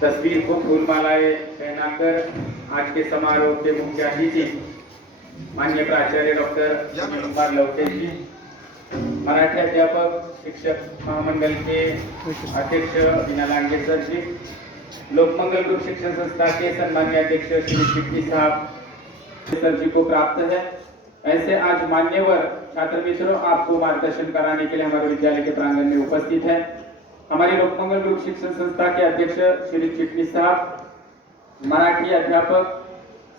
तस्वीर को फूलमालाएं पहनाकर आज के समारोह के मुख्य अतिथि माननीय प्राचार्य डॉक्टर कुमार लवटे जी, मराठी अध्यापक शिक्षक महामंडल के अध्यक्ष वीना लांडगे सर जी, लोकमंगल ग्रुप शिक्षण संस्था के सम्मानीय अध्यक्ष श्री चिट्ठी साहब सर जी को प्राप्त है। ऐसे आज मान्यवर छात्र मित्रों आपको मार्गदर्शन कराने के लिए हमारे विद्यालय के प्रांगण में उपस्थित है। हमारे लोकमंगल ग्रुप शिक्षण संस्था के अध्यक्ष श्री चिट्ठी साहब, मराठी अध्यापक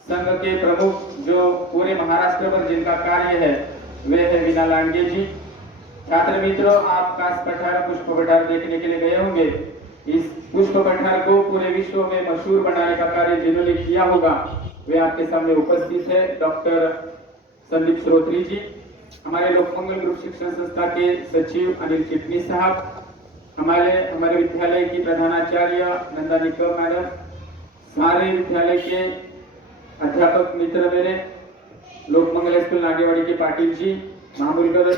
संघ के प्रमुख जो पूरे महाराष्ट्र पर जिनका कार्य है वे है वीना लांडगे जी। छात्र मित्रों, आप कास पठार पुष्प पठार देखने के लिए गए होंगे। इस पुष्प पठार को पूरे विश्व में मशहूर बनाने का कार्य जिन्होंने किया होगा वे आपके सामने उपस्थित है डॉक्टर संदीप श्रोत्री जी। हमारे लोकमंगल ग्रुप शिक्षण संस्था के सचिव अनिल चिटनी साहब, हमारे विद्यालय की प्रधानाचार्य नंदा निकम मैडम, सारे विद्यालय के अध्यापक मित्र मेरे, लोकमंगल स्कूल नागेवाड़ी के पाटिल जी, मामूलकर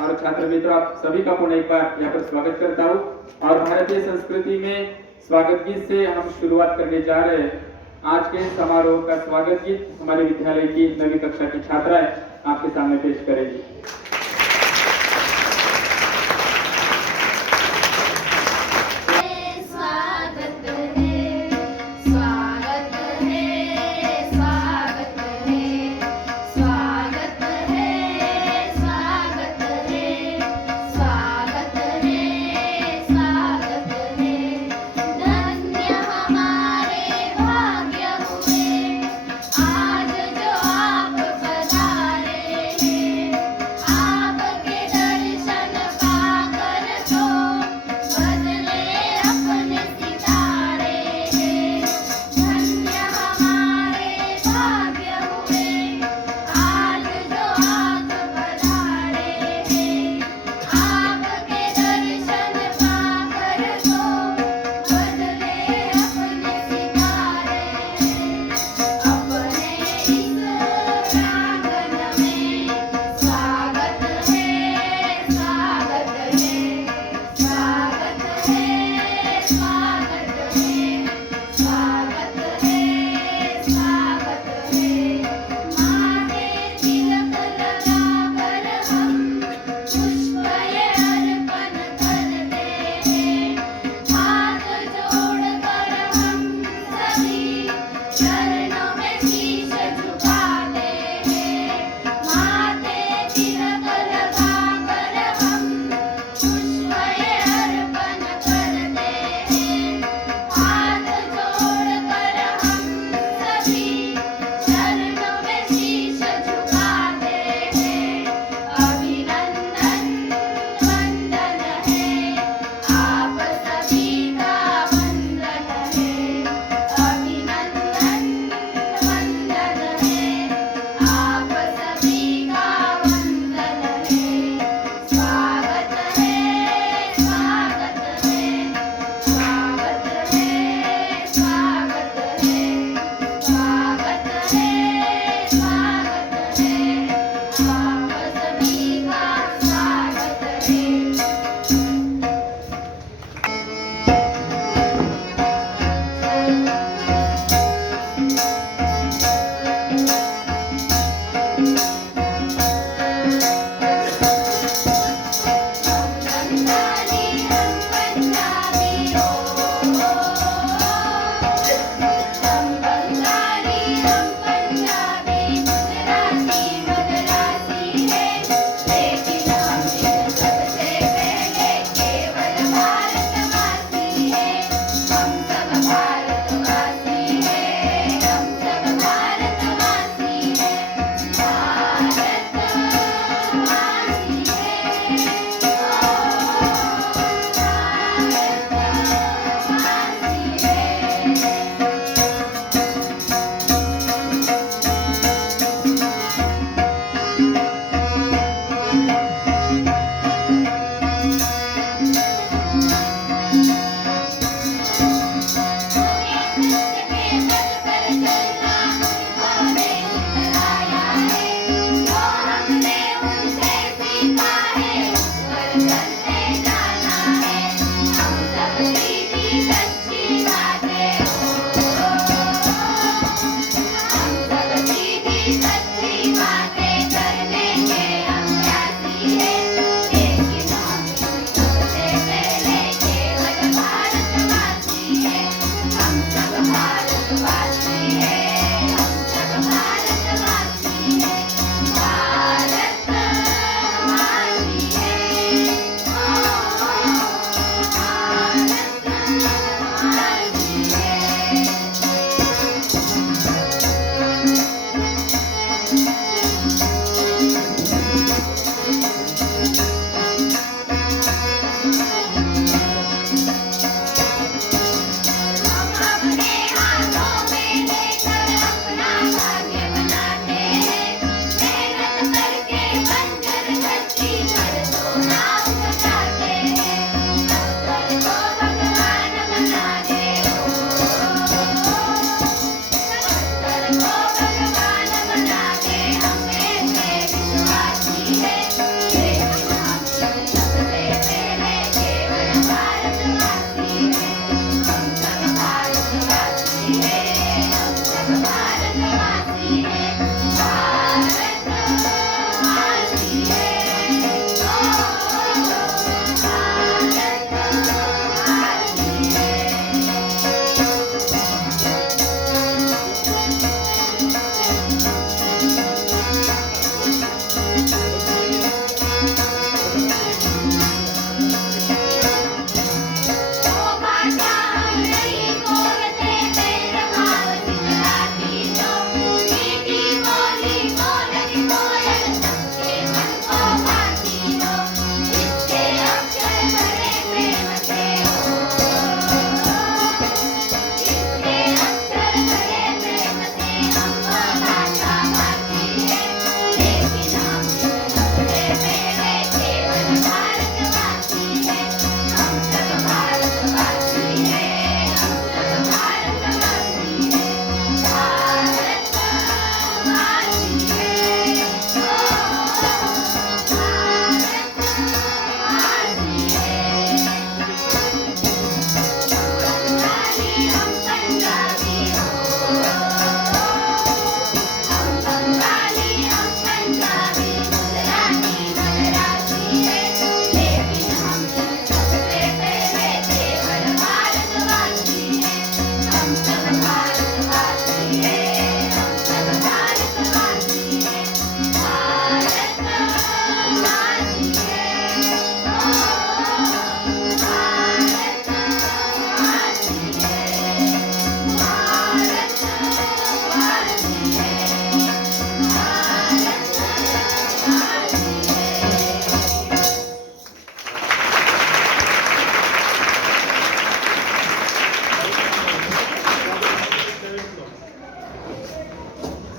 और छात्र मित्रों, आप सभी का पुनः एक बार यहाँ पर स्वागत करता हूँ। और भारतीय संस्कृति में स्वागत गीत से हम शुरुआत करने जा रहे हैं। आज के समारोह का स्वागत गीत हमारे विद्यालय की नवी कक्षा की छात्राएं आपके सामने पेश करेगी।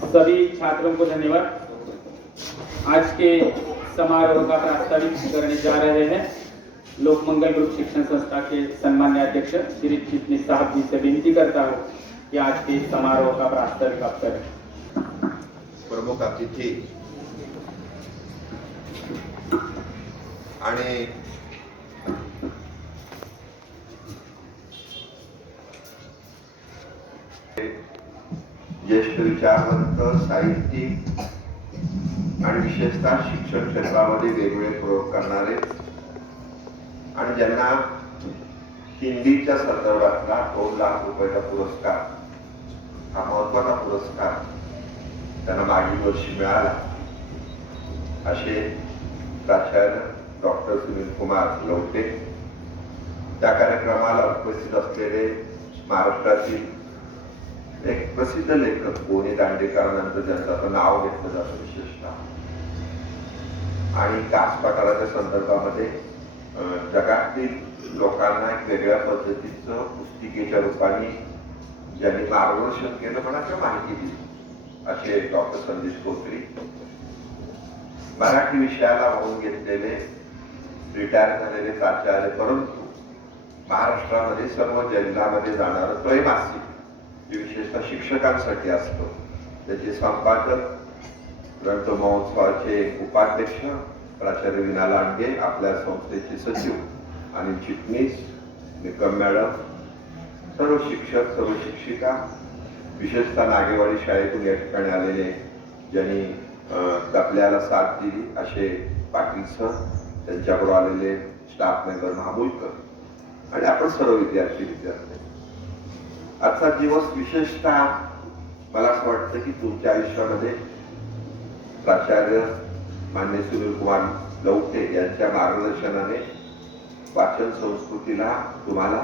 सभी छात्रों को धन्यवाद। आज के समारोह का प्रास्ताविक करने जा रहे हैं लोकमंगल ग्रुप शिक्षण संस्था के सम्मान्य अध्यक्ष श्री चिटनीस साहब जी से विनती करता हूँ कि आज के समारोह का प्रास्ताविक आप करें। प्रमुख अतिथी आणि ज्येष्ठ विचारवंत, साहित्यिक आणि विशेषतः शिक्षण क्षेत्रामध्ये वेगवेगळे प्रयोग करणारे आणि ज्यांना हिंदीच्या संदर्भातला 2 लाख रुपयाचा पुरस्कार, हा महत्वाचा पुरस्कार त्यांना मागील वर्षी मिळाला, असे प्राचार्य डॉक्टर सुनील कुमार लवटे। त्या कार्यक्रमाला उपस्थित असलेले महाराष्ट्रातील एक प्रसिद्ध लेखक गोनी दांडेकरांचं ज्यांचं नाव घेतलं जातं विशेषतः, आणि कास पठाराच्या संदर्भामध्ये जगातील लोकांना एक वेगळ्या पद्धतीचं पुस्तिकेच्या रूपाने ज्यांनी मार्गदर्शन केलं, मनाच्या माहिती दिली, असे डॉक्टर संदेश कोत्री। मराठी विषयाला वाहून घेतलेले रिटायर झालेले प्राचार्य, परंतु महाराष्ट्रामध्ये सर्व जिल्ह्यामध्ये जाणारं त्रैमासिक जे विशेषतः शिक्षकांसाठी असतं, त्याचे संपादक, ग्रंथ महोत्सवाचे उपाध्यक्ष प्राचार्य विना लांडगे, आपल्या संस्थेचे सचिव अनिल चिटनीस, निकम मॅडम, सर्व शिक्षक, सर्व शिक्षिका, विशेषतः नागेवाडी शाळेतून या ठिकाणी आलेले ज्यांनी आपल्याला साथ दिली असे पाटील सर, त्यांच्याबरोबर आलेले स्टाफ मेंबर महामुलकर आणि आपण सर्व विद्यार्थी। आजचा दिवस विशेषतः मला असं वाटतं की तुमच्या आयुष्यामध्ये प्राचार्य मान्य सुनील कुमार लवटे यांच्या मार्गदर्शनाने वाचन संस्कृतीला तुम्हाला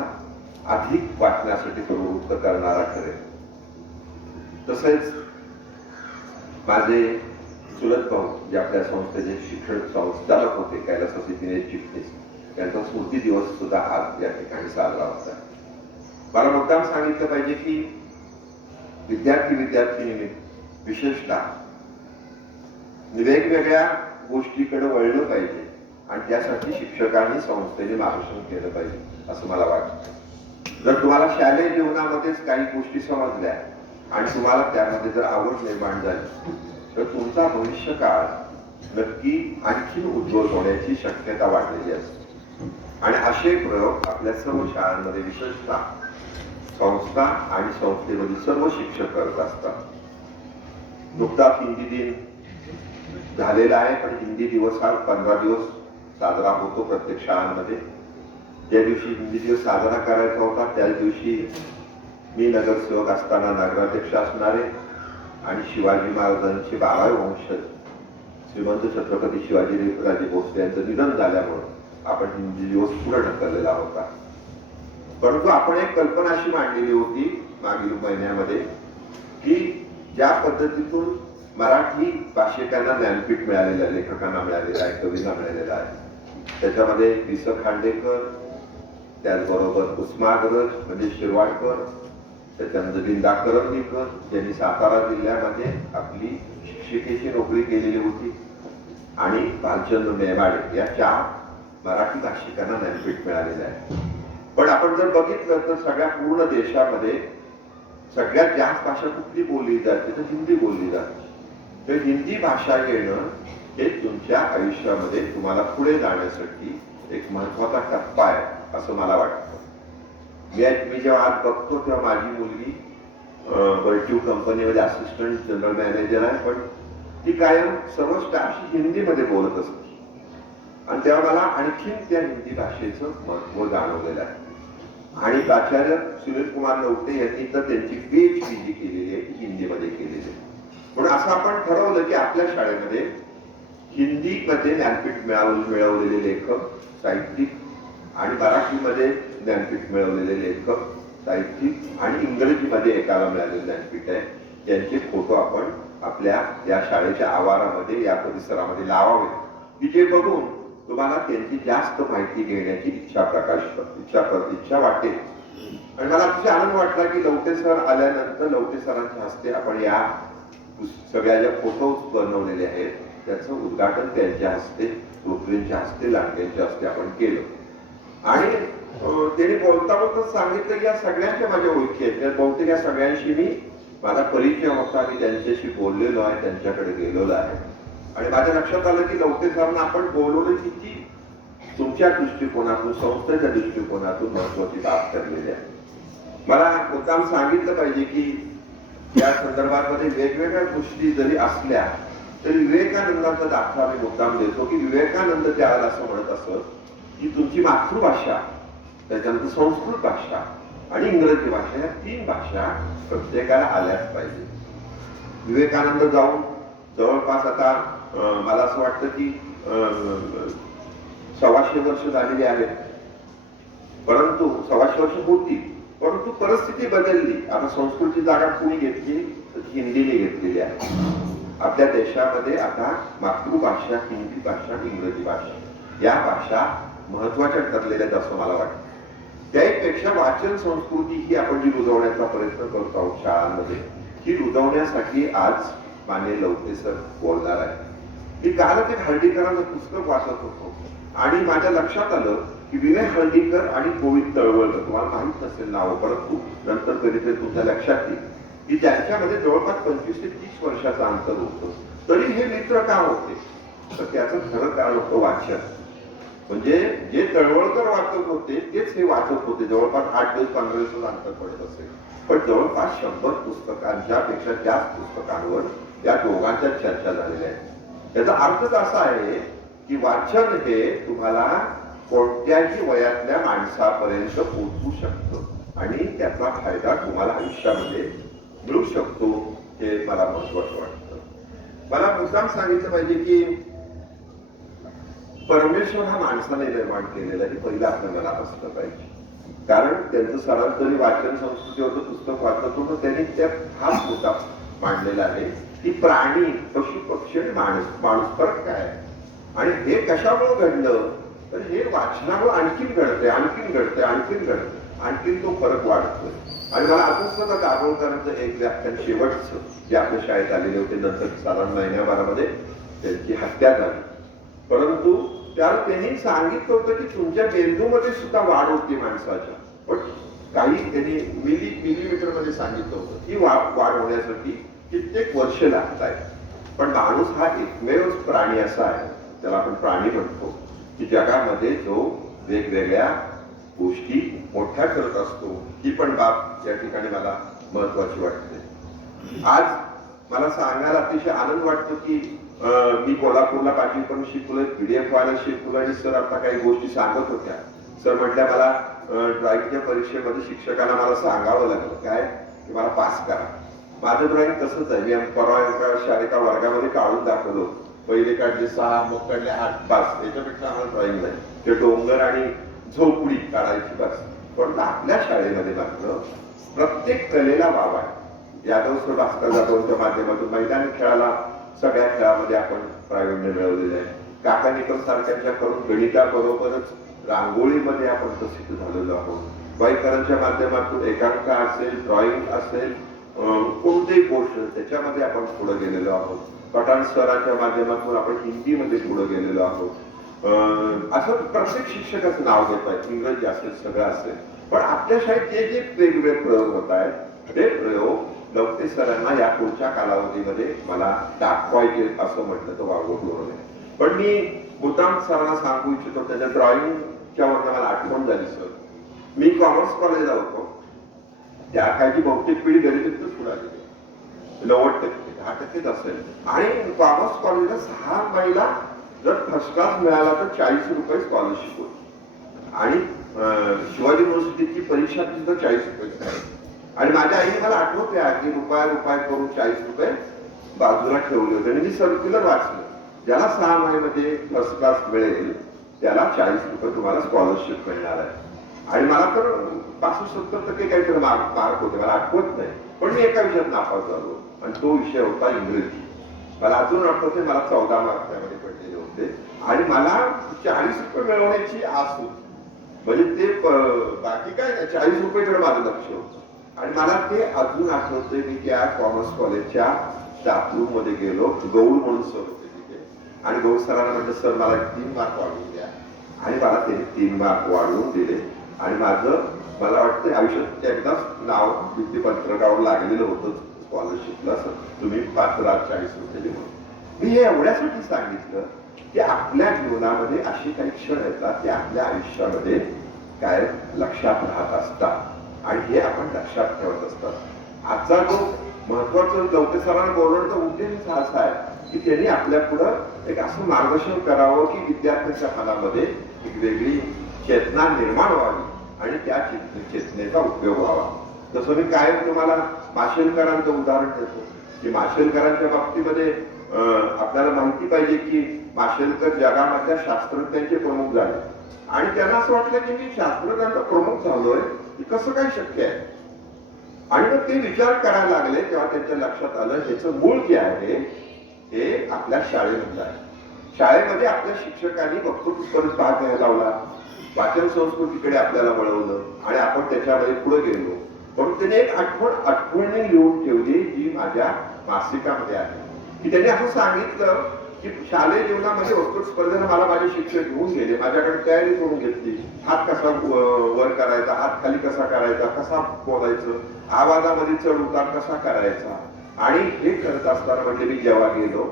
अधिक वाचण्यासाठी प्रवृत्त करणारा ठरेल. तसेच माझे चुलत भाऊ जे आपल्या संस्थेचे शिक्षण संचालक होते, कैलासवासी दिनेश चिटणीस, त्यांचा स्मृती दिवस सुद्धा आज या ठिकाणी साजरा होता. मला मुद्दाम सांगितलं पाहिजे की विद्यार्थी विशेषतः वेगवेगळ्या गोष्टीकडे वळलं पाहिजे आणि त्यासाठी शिक्षकांनी संस्थेने मार्गदर्शन केलं पाहिजे असं मला वाटतं. जर तुम्हाला शालेय जीवनामध्येच काही गोष्टी समजल्या आणि तुम्हाला त्यामध्ये जर आवड निर्माण झाली तर तुमचा भविष्यकाळ नक्की आणखी उज्ज्वल होण्याची शक्यता वाढलेली असते. आणि असे प्रयोग आपल्या सर्व शाळांमध्ये विशेषतः संस्था आणि संस्थेमधील सर्व शिक्षक करत असतात. नुकताच हिंदी दिन झालेला आहे, पण हिंदी दिवस हा 15 दिवस साजरा होतो प्रत्येक शाळांमध्ये. ज्या दिवशी हिंदी दिवस साजरा करायचा होता त्याच दिवशी मी नगरसेवक असताना नगराध्यक्ष असणारे आणि शिवाजी महाराजांचे 12वे वंशज श्रीमंत छत्रपती शिवाजीराजे भोसले यांचं निधन झाल्यामुळे आपण हिंदी दिवस पुढे ढकललेला होता. परंतु आपण एक कल्पना अशी मांडलेली होती मागील महिन्यामध्ये की ज्या पद्धतीतून मराठी भाषिकांना ज्ञानपीठ मिळालेलं आहे, लेखकांना मिळालेलं आहे, कवींना मिळालेलं आहे, त्याच्यामध्ये वि. स. खांडेकर, त्याचबरोबर कुसुमाग्रज म्हणजे शिरवाडकर, त्याच्यानंतर विंदा करंदीकर यांनी सातारा जिल्ह्यामध्ये आपली शिक्षिकेची नोकरी केलेली होती आणि भालचंद्र मेवाडे या 4 मराठी भाषिकांना ज्ञानपीठ मिळालेलं आहे. पण आपण जर बघितलं तर सगळ्या पूर्ण देशामध्ये सगळ्यात जास्त भाषा कुठली बोलली जाते तर हिंदी बोलली जाते. तर हिंदी भाषा येणं हे तुमच्या आयुष्यामध्ये तुम्हाला पुढे जाण्यासाठी एक महत्वाचा टप्पा आहे असं मला वाटतं. मी जेव्हा आज बघतो तेव्हा माझी मुलगी वर्ट्यू कंपनीमध्ये असिस्टंट जनरल मॅनेजर आहे, पण ती कायम सर्व स्टाफशी हिंदीमध्ये बोलत असते आणि तेव्हा मला आणखी त्या हिंदी भाषेचं महत्व जाणवलेलं आहे. आणि प्राचार्य सुनील कुमार लवटे यांनी तर त्यांची PhD केलेली आहे ती हिंदीमध्ये केलेली आहे. म्हणून असं आपण ठरवलं की आपल्या शाळेमध्ये हिंदीमध्ये ज्ञानपीठ मिळवलेले लेखक साहित्यिक आणि मराठीमध्ये ज्ञानपीठ मिळवलेले लेखक साहित्यिक आणि इंग्रजीमध्ये एकाला मिळालेले ज्ञानपीठ आहे त्यांचे फोटो आपण आपल्या या शाळेच्या आवारामध्ये या परिसरामध्ये लावावे की जे बघून तुम्हाला त्यांची जास्त माहिती घेण्याची इच्छा वाटेल. आणि मला अतिशय आनंद वाटला की लवटे सर आल्यानंतर लवटे सरांच्या हस्ते आपण या सगळ्या ज्या फोटोज बनवलेले आहेत त्याचं उद्घाटन त्यांच्या हस्ते, नोकरींच्या हस्ते, लांडग्यांच्या हस्ते आपण केलं. आणि त्यांनी बोलता बोलता सांगितलं की या सगळ्यांच्या माझ्या ओळखी आहेत, बहुतेक या सगळ्यांशी मी माझा परिचय होता, मी त्यांच्याशी बोललेलो आहे, त्यांच्याकडे गेलेलो आहे. आणि माझ्या लक्षात आलं की लवटे सरांना आपण बोलवलं किती तुमच्या दृष्टिकोनातून, संस्थेच्या दृष्टिकोनातून महत्वाची बाब ठरलेली आहे. मला मुद्दाम सांगितलं पाहिजे की या संदर्भामध्ये वेगवेगळ्या गोष्टी जरी असल्या तरी विवेकानंदाचा दाखला मी मुद्दाम देतो की विवेकानंद त्यावेळेला असं म्हणत असत की तुमची मातृभाषा, त्याच्यानंतर संस्कृत भाषा आणि इंग्रजी भाषा या 3 भाषा प्रत्येकाला आल्याच पाहिजे. विवेकानंद जाऊन जवळपास आता मला असं वाटतं की 125 वर्ष झालेली आहेत, परंतु 125 वर्ष होती, परंतु परिस्थिती बदलली. आता संस्कृतची जागा कुणी घेतली तर हिंदीने घेतलेली आहे. आपल्या देशामध्ये आता मातृभाषा हिंदी भाषा आणि इंग्रजी भाषा या भाषा महत्वाच्या ठरलेल्या आहेत असं मला वाटतं. त्यापेक्षा वाचन संस्कृती ही आपण जी रुजवण्याचा प्रयत्न करतो आहोत शाळांमध्ये, ही रुजवण्यासाठी आज माननीय लवटे सर बोलणार आहे. मी कालच एक हळदीकरांचं पुस्तक वाचत होतो आणि माझ्या लक्षात आलं की विनय हळदीकर आणि गोविंद तळवळकर, तुम्हाला माहित नसेल नाव, परंतु नंतर कधीतरी तुमच्या लक्षात येईल की त्यांच्यामध्ये जवळपास 25 ते 30 वर्षाचं अंतर होतं. तरी हे मित्र का होते तर त्याचं खरं कारण होतं वाचन. म्हणजे जे तळवळकर वाचत होते तेच हे वाचत होते. जवळपास 8 दिवस 15 दिवस अंतर पडत असेल, पण जवळपास 100 पुस्तकांच्या पेक्षा जास्त पुस्तकांवर या दोघांच्या चर्चा झालेल्या आहेत. याचा अर्थच असा आहे की वाचन हे तुम्हाला कोणत्याही वयातल्या माणसापर्यंत पोहोचू शकतं आणि त्याचा फायदा तुम्हाला आयुष्यामध्ये मिळू शकतो, हे मला महत्वाचं वाटतं. मला मुद्दाम सांगितलं पाहिजे की परमेश्वर हा माणसाने निर्माण केलेला हे पहिलं आपल्या मनात असलं पाहिजे. कारण त्यांचं सरासरी वाचन संस्कृतीवरचं पुस्तक वाचलं होतं, त्यांनी त्यात हाच मुद्दा मांडलेला आहे की प्राणी, पशु पक्षी आणि माणूस फरक काय आहे. आणि हे कशामुळे घडलं तर हे वाचनामुळे आणखीन घडतंय, आणखीन तो फरक वाढतोय. आणि मला आता सुद्धा दाभोळकरांचं एक व्याख्यान शेवटचं जे आपल्या शाळेत आलेले होते, नंतर साधारण महिन्याभरामध्ये त्यांची हत्या झाली, परंतु त्याला त्यांनी सांगितलं होतं की तुमच्या मेंदूमध्ये सुद्धा वाढ होती माणसाच्या, पण काही त्यांनी मिलीमीटर मध्ये सांगितलं होतं की वाढ होण्यासाठी कित्येक वर्ष लागत आहेत. पण माणूस हा एकमेव प्राणी असा आहे, त्याला आपण प्राणी म्हणतो, की जगामध्ये जो वेगवेगळ्या गोष्टी मोठ्या करत असतो. ही पण बाब या ठिकाणी मला महत्वाची वाटते. आज मला सांगायला अतिशय आनंद वाटतो की मी कोल्हापूरला पाचवीपर्यंत शिकलोय, PDF व्हायला शिकलोय, आणि सर आता काही गोष्टी सांगत होत्या. सर म्हटल्या मला ड्रॉइंगच्या परीक्षेमध्ये शिक्षकांना मला सांगावं लागलं काय की मला पास करा. माझं ड्रॉइंग तसंच आहे. मी परवा एका शाळेच्या वर्गामध्ये काढून दाखवलो, पहिले काढले 6, मग काढले 8, पास. याच्यापेक्षा आम्हाला ड्रॉइंग नाही. ते डोंगर आणि झोपडी काढायची बस. पण आपल्या शाळेमध्ये मात्र प्रत्येक कलेला वाव आहे. यादव सर भास्कर जाधवच्या माध्यमातून मैदानी खेळाला सगळ्या खेळामध्ये आपण प्रावीण्य मिळवलेलं आहे. काका निकम सारख्यांच्या करून गणिताबरोबरच रांगोळीमध्ये आपण प्रसिद्ध झालेलो आहोत. वाईकरांच्या माध्यमातून एकांका असेल, ड्रॉइंग असेल, कोणतेही गोष्ट त्याच्यामध्ये आपण पुढे गेलेलो आहोत. पठाण सरांच्या माध्यमातून आपण हिंदीमध्ये पुढे गेलेलो आहोत. असं प्रत्येक शिक्षकाचं नाव घेत आहेत, इंग्रजी असेल, सगळं असेल. पण आपल्या शाळेत जे जे वेगवेगळे प्रयोग होत आहेत ते प्रयोग लवते सरांना या पुढच्या कालावधीमध्ये मला दाखवायचे असं म्हटलं तर वागवत बरोबर आहे. पण मी मुद्दाम सरांना सांगू इच्छितो, त्याच्या ड्रॉइंगच्या वरनं मला आठवण झाली. सर, मी कॉमर्स कॉलेजला होतो, त्या काळची बहुतेक पिढी गरिबीतच पुढे आली, 90%, 10%च असेल. आणि कॉमर्स कॉलेजला 6 महिला जर फर्स्ट क्लास मिळाला तर 40 रुपये स्कॉलरशिप होती. आणि शिवाजी युनिव्हर्सिटीची परीक्षा सुद्धा 40 रुपये. आणि माझ्या आईने मला आठवते अगदी रुपया करून 40 रुपये बाजूला ठेवले होते. आणि मी सर्क्युलर वाचलं, ज्याला 6 महिन्यामध्ये फर्स्ट क्लास मिळेल त्याला 40 रुपये तुम्हाला स्कॉलरशिप मिळणार आहे. आणि मला तर 65-70% काहीतरी मार्क होते, मला आठवत नाही. पण मी एका विषयात नापास झालो, आणि तो विषय होता इंग्रजी. मला अजून आठवते, मला 14 मार्क त्यामध्ये पडलेले होते. आणि मला 40 रुपये मिळवण्याची आस होती. म्हणजे ते बाकी काय नाही, 40 रुपयेकडे माझं लक्ष होतं. आणि मला ते अजून आठवतंय, मी त्या कॉमर्स कॉलेजच्या स्टाफरूम मध्ये गेलो. गौड म्हणून सर होते तिथे, आणि गौड सरांना म्हटलं, सर मला 3 मार्क वाढवून द्या. आणि मला त्यांनी 3 मार्क वाढवून दिले. आणि माझं मला वाटतं आयुष्यात एकदाच नाव भित्तीपत्रकावर लागलेलं होतं स्कॉलरशिपला, सर तुम्ही पात्र 40 रुपये देऊन. मी हे एवढ्यासाठी सांगितलं की आपल्या जीवनामध्ये अशी काही क्षण येतात ते आपल्या आयुष्यामध्ये काय लक्षात राहत असतात, आणि हे आपण लक्षात ठेवत असतात. आजचा जो महत्वाचं लवते सरांना बोलवण्याचा उद्देश असा आहे की त्यांनी आपल्या पुढं एक असं मार्गदर्शन करावं की विद्यार्थ्यांच्या मनामध्ये एक वेगळी चेतना निर्माण व्हावी आणि त्या चेतनेचा उपयोग व्हावा. जसं मी कायम तुम्हाला माशेलकरांचं उदाहरण देतो की माशेलकरांच्या बाबतीमध्ये आपल्याला माहिती पाहिजे की माशेलकर जगामधल्या शास्त्रज्ञांचे प्रमुख झाले. आणि त्यांना असं वाटलं की मी शास्त्रज्ञांचा प्रमुख झालोय, की कसं काय शक्य आहे. आणि मग ते विचार करायला लागले, तेव्हा त्यांच्या लक्षात आलं ह्याचं मूळ जे आहे हे आपल्या शाळेमध्ये आहे. शाळेमध्ये आपल्या शिक्षकांनी वक्तृत्व भाग घ्यायला लावला, वाचन संस्कृतीकडे आपल्याला वळवलं, आणि आपण त्याच्यामध्ये पुढे गेलो. पण त्याने एक आठवणी लिहून ठेवली जी माझ्या मासिकामध्ये आहे, की त्यांनी असं सांगितलं की शालेय जीवनामध्ये वक्तृत्व स्पर्धेला मला माझे शिक्षक घेऊन गेले, माझ्याकडे तयारी करून घेतली. हात कसा वर करायचा, हात खाली कसा करायचा, कसा बोलायचं, आवाजामध्ये चढ उतार कसा करायचा. आणि हे करत असताना म्हणजे मी जेव्हा गेलो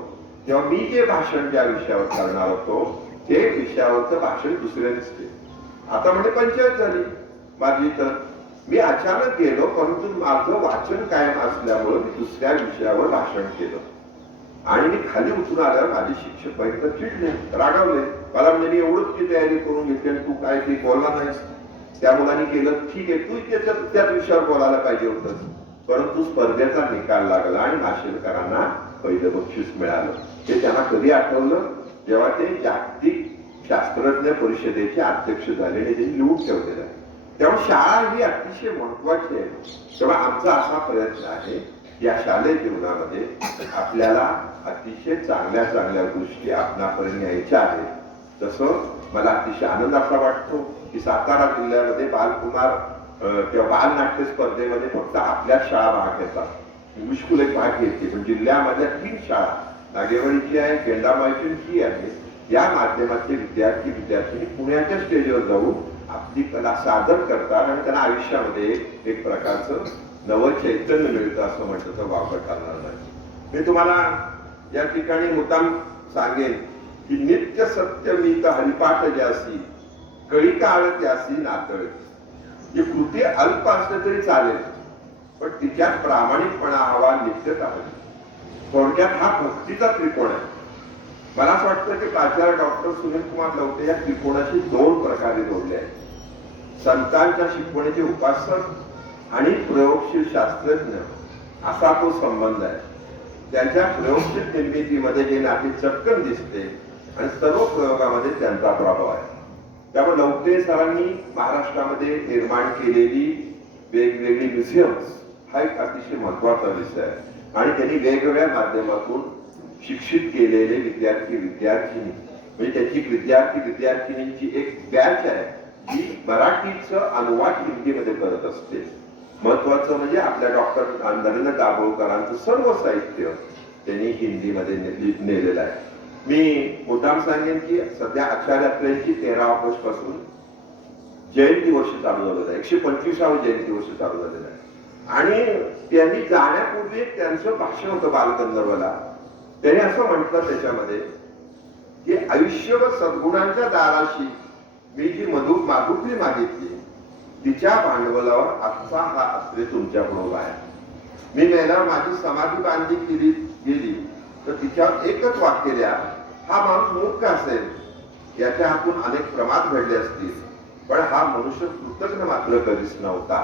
तेव्हा मी जे भाषण ज्या विषयावर करणार होतो ते विषयावरचं भाषण दुसऱ्यानेच केलं. आता म्हणजे पंचायत झाली माझी. तर मी अचानक गेलो, परंतु माझं वाचन कायम असल्यामुळे मी दुसऱ्या विषयावर भाषण केलं. आणि मी खाली उतरून आल्यावर माझे शिक्षक तर चिडले, रागावले. मला म्हणजे मी एवढंच की तयारी करून घेतली आणि तू काय ते बोलला नाहीस. त्या मुलांनी केलं, ठीक आहे तू त्याच विषयावर बोलायला पाहिजे होतंस. परंतु स्पर्धेचा निकाल लागला आणि माशेलकरांना पहिलं बक्षीस मिळालं. ते त्यांना कधी आठवलं, जेव्हा ते जागतिक शास्त्रज्ञ परिषदेचे अध्यक्ष झाले आणि ते लिहून ठेवलेलं आहे. त्यामुळे शाळा ही अतिशय महत्वाची आहे. तेव्हा आमचा असा प्रयत्न आहे या शालेय जीवनामध्ये आपल्याला अतिशय चांगल्या चांगल्या गोष्टी आपणापर्यंत यायच्या आहेत. तसं मला अतिशय आनंद असा वाटतो की सातारा जिल्ह्यामध्ये बालकुमार किंवा बालनाट्य स्पर्धेमध्ये फक्त आपल्या शाळा भाग घेतात. इंग्लिश स्कूल एक भाग घेते, पण जिल्ह्यामधल्या 3 शाळा नागेवाडीची आहे, गेंडामाईची ही आहे. या माध्यमातले विद्यार्थी पुण्याच्या स्टेजवर जाऊन आपली कला सादर करतात आणि त्यांना आयुष्यामध्ये एक प्रकारचं नवं चैतन्य मिळतं असं म्हटलं तर वापर करणार नाही. मी तुम्हाला या ठिकाणी मुद्दाम सांगेन की नित्य सत्य मीत हरिपाठ ज्यासी कळी काळ त्यासी नातळ. ही कृती अल्प असलं तरी चालेल, पण तिच्यात प्रामाणिकपणा हवा, नित्यता हवी. थोडक्यात हा भक्तीचा त्रिकोण आहे. मला असं वाटतं की प्राचार्य डॉक्टर सुनील कुमार लवटे या त्रिकोणाशी 2 प्रकारे जोडले आहेत. संतांच्या शिकवणीचे उपासक आणि प्रयोगशील शास्त्रज्ञ असा तो संबंध आहे. त्यांच्या प्रयोगशील निर्मितीमध्ये जे नाते चटकन दिसते आणि सर्व प्रयोगामध्ये त्यांचा प्रभाव आहे. त्यामुळे लवटे सरांनी महाराष्ट्रामध्ये निर्माण केलेली वेगवेगळी म्युझियम्स हा एक अतिशय महत्वाचा विषय आहे. आणि त्यांनी वेगवेगळ्या माध्यमातून शिक्षित केलेले विद्यार्थिनी म्हणजे त्याची विद्यार्थिनींची एक बॅच आहे जी मराठीचं अनुवाद हिंदीमध्ये करत असते. महत्वाचं म्हणजे आपल्या डॉक्टर नरेंद्र दाभोळकरांचं सर्व साहित्य त्यांनी हिंदीमध्ये नेलेलं आहे. मी मुद्दाम सांगेन की सध्या आचार्य अत्रेंची 13 ऑगस्ट पासून जयंती वर्ष चालू झालेलं आहे. 125वे जयंती वर्ष चालू झालेलं आहे. आणि त्यांनी जाण्यापूर्वी त्यांचं भाषण होतं बालगंधर्वला. त्याने असं म्हटलं त्याच्यामध्ये की आयुष्यभर सद्गुणांच्या दाराशी मी जी माधुकरी मागितली तिच्या भांडवलावर आजचा हा अत्रे तुमच्याकडे उभा आहे. मी मेल्यावर माझी समाधी बांधली केली गेली तर तिच्यावर एकच वाक्य द्या, हा माणूस मूर्ख असेल, याच्या हातून अनेक प्रमाद घडले असतील, पण हा मनुष्य कृतज्ञ मात्र कधीच नव्हता.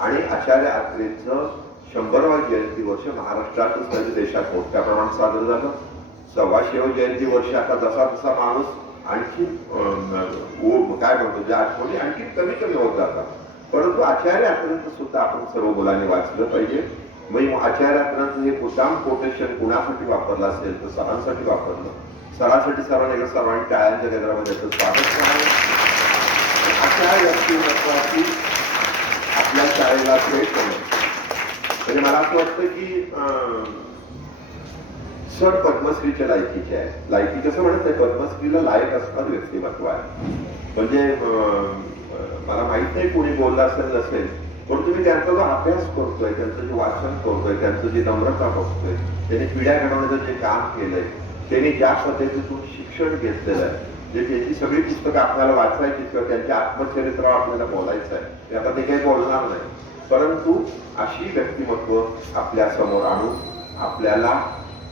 आणि आचार्य अत्रेंचं 100वा जयंती वर्ष महाराष्ट्रातच नाही देशात मोठ्या प्रमाणात साजरं झालं. 125वे जयंती वर्ष आता जसा जसा माणूस आणखी काय म्हणतो ज्या आठवणी आणखी कमी कमी होत जातात. परंतु आचार्य अत्रेंचं सुद्धा आपण सर्व मुलांनी वाचलं पाहिजे. मग आचार्य अत्रेंचं हे मुद्दाम कोटेशन कुणासाठी वापरलं असेल तर सरांसाठी वापरलं. सरांसाठी सरांनी सर्वांनी टाळ्यांच्या गजरामध्ये त्याचं स्वागत करावं. अशा व्यक्तिमत्वाची आपल्या शाळेला भेट होणं म्हणजे मला असं वाटतं की सर पद्मश्रीच्या लायकीचे आहे. लायकी कसं म्हणत नाही, पद्मश्रीला लायक असणारं व्यक्तिमत्व आहे. म्हणजे मला माहित नाही कोणी बोलला असेल नसेल, पण तुम्ही त्यांचा जो अभ्यास करतोय, त्यांचं जे वाचन करतोय, त्यांचं जे नम्रता बघतोय, त्यांनी पिढ्या घडवण्याचं जे काम केलंय, त्यांनी ज्या पद्धतीतून शिक्षण घेतलेलं आहे, जे त्याची सगळी पुस्तकं आपल्याला वाचायची किंवा त्यांच्या आत्मचरित्रावर आपल्याला बोलायचं आहे, ते आता ते काही बोलणार नाही. परंतु अशी व्यक्तिमत्व आपल्या समोर आणून आपल्याला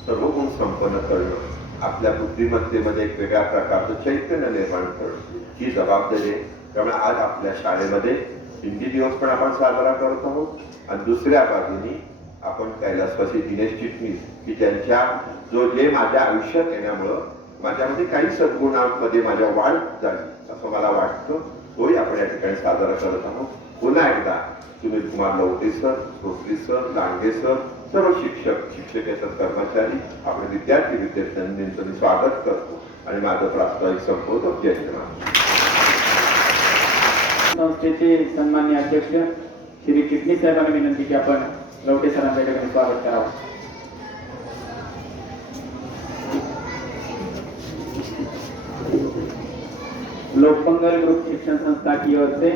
सर्व गुण संपन्न करणं, आपल्या बुद्धिमत्तेमध्ये एक वेगळ्या प्रकारचं चैतन्य निर्माण करणं ही जबाबदारी आहे. त्यामुळे आज आपल्या शाळेमध्ये हिंदी दिवस पण आपण साजरा करत आहोत. आणि दुसऱ्या बाजूनी आपण कैलासवासी दिनेश चिटणीस की त्यांच्या जे माझ्या आयुष्यात येण्यामुळं माझ्यामध्ये काही सद्गुणांमध्ये माझ्या वाढ झाली असं मला वाटतं, तोही आपण या ठिकाणी साजरा करत आहोत. पुन्हा एकदा Sunil Kumar Lavate sir, Sosari sir, Landge sir, सर्व शिक्षकेतर कर्मचारी, आपण विद्यार्थ्यांचं मी स्वागत करतो आणि माझं प्रास्ताविक संपवतो. जय हिंद. संस्थेचे सन्माननीय अध्यक्ष श्री चिटणीस साहेबांना विनंती की आपण लवटे सरांच्या ठिकाणी स्वागत करावं. लोकमंगल ग्रुप शिक्षण संस्था की ओर से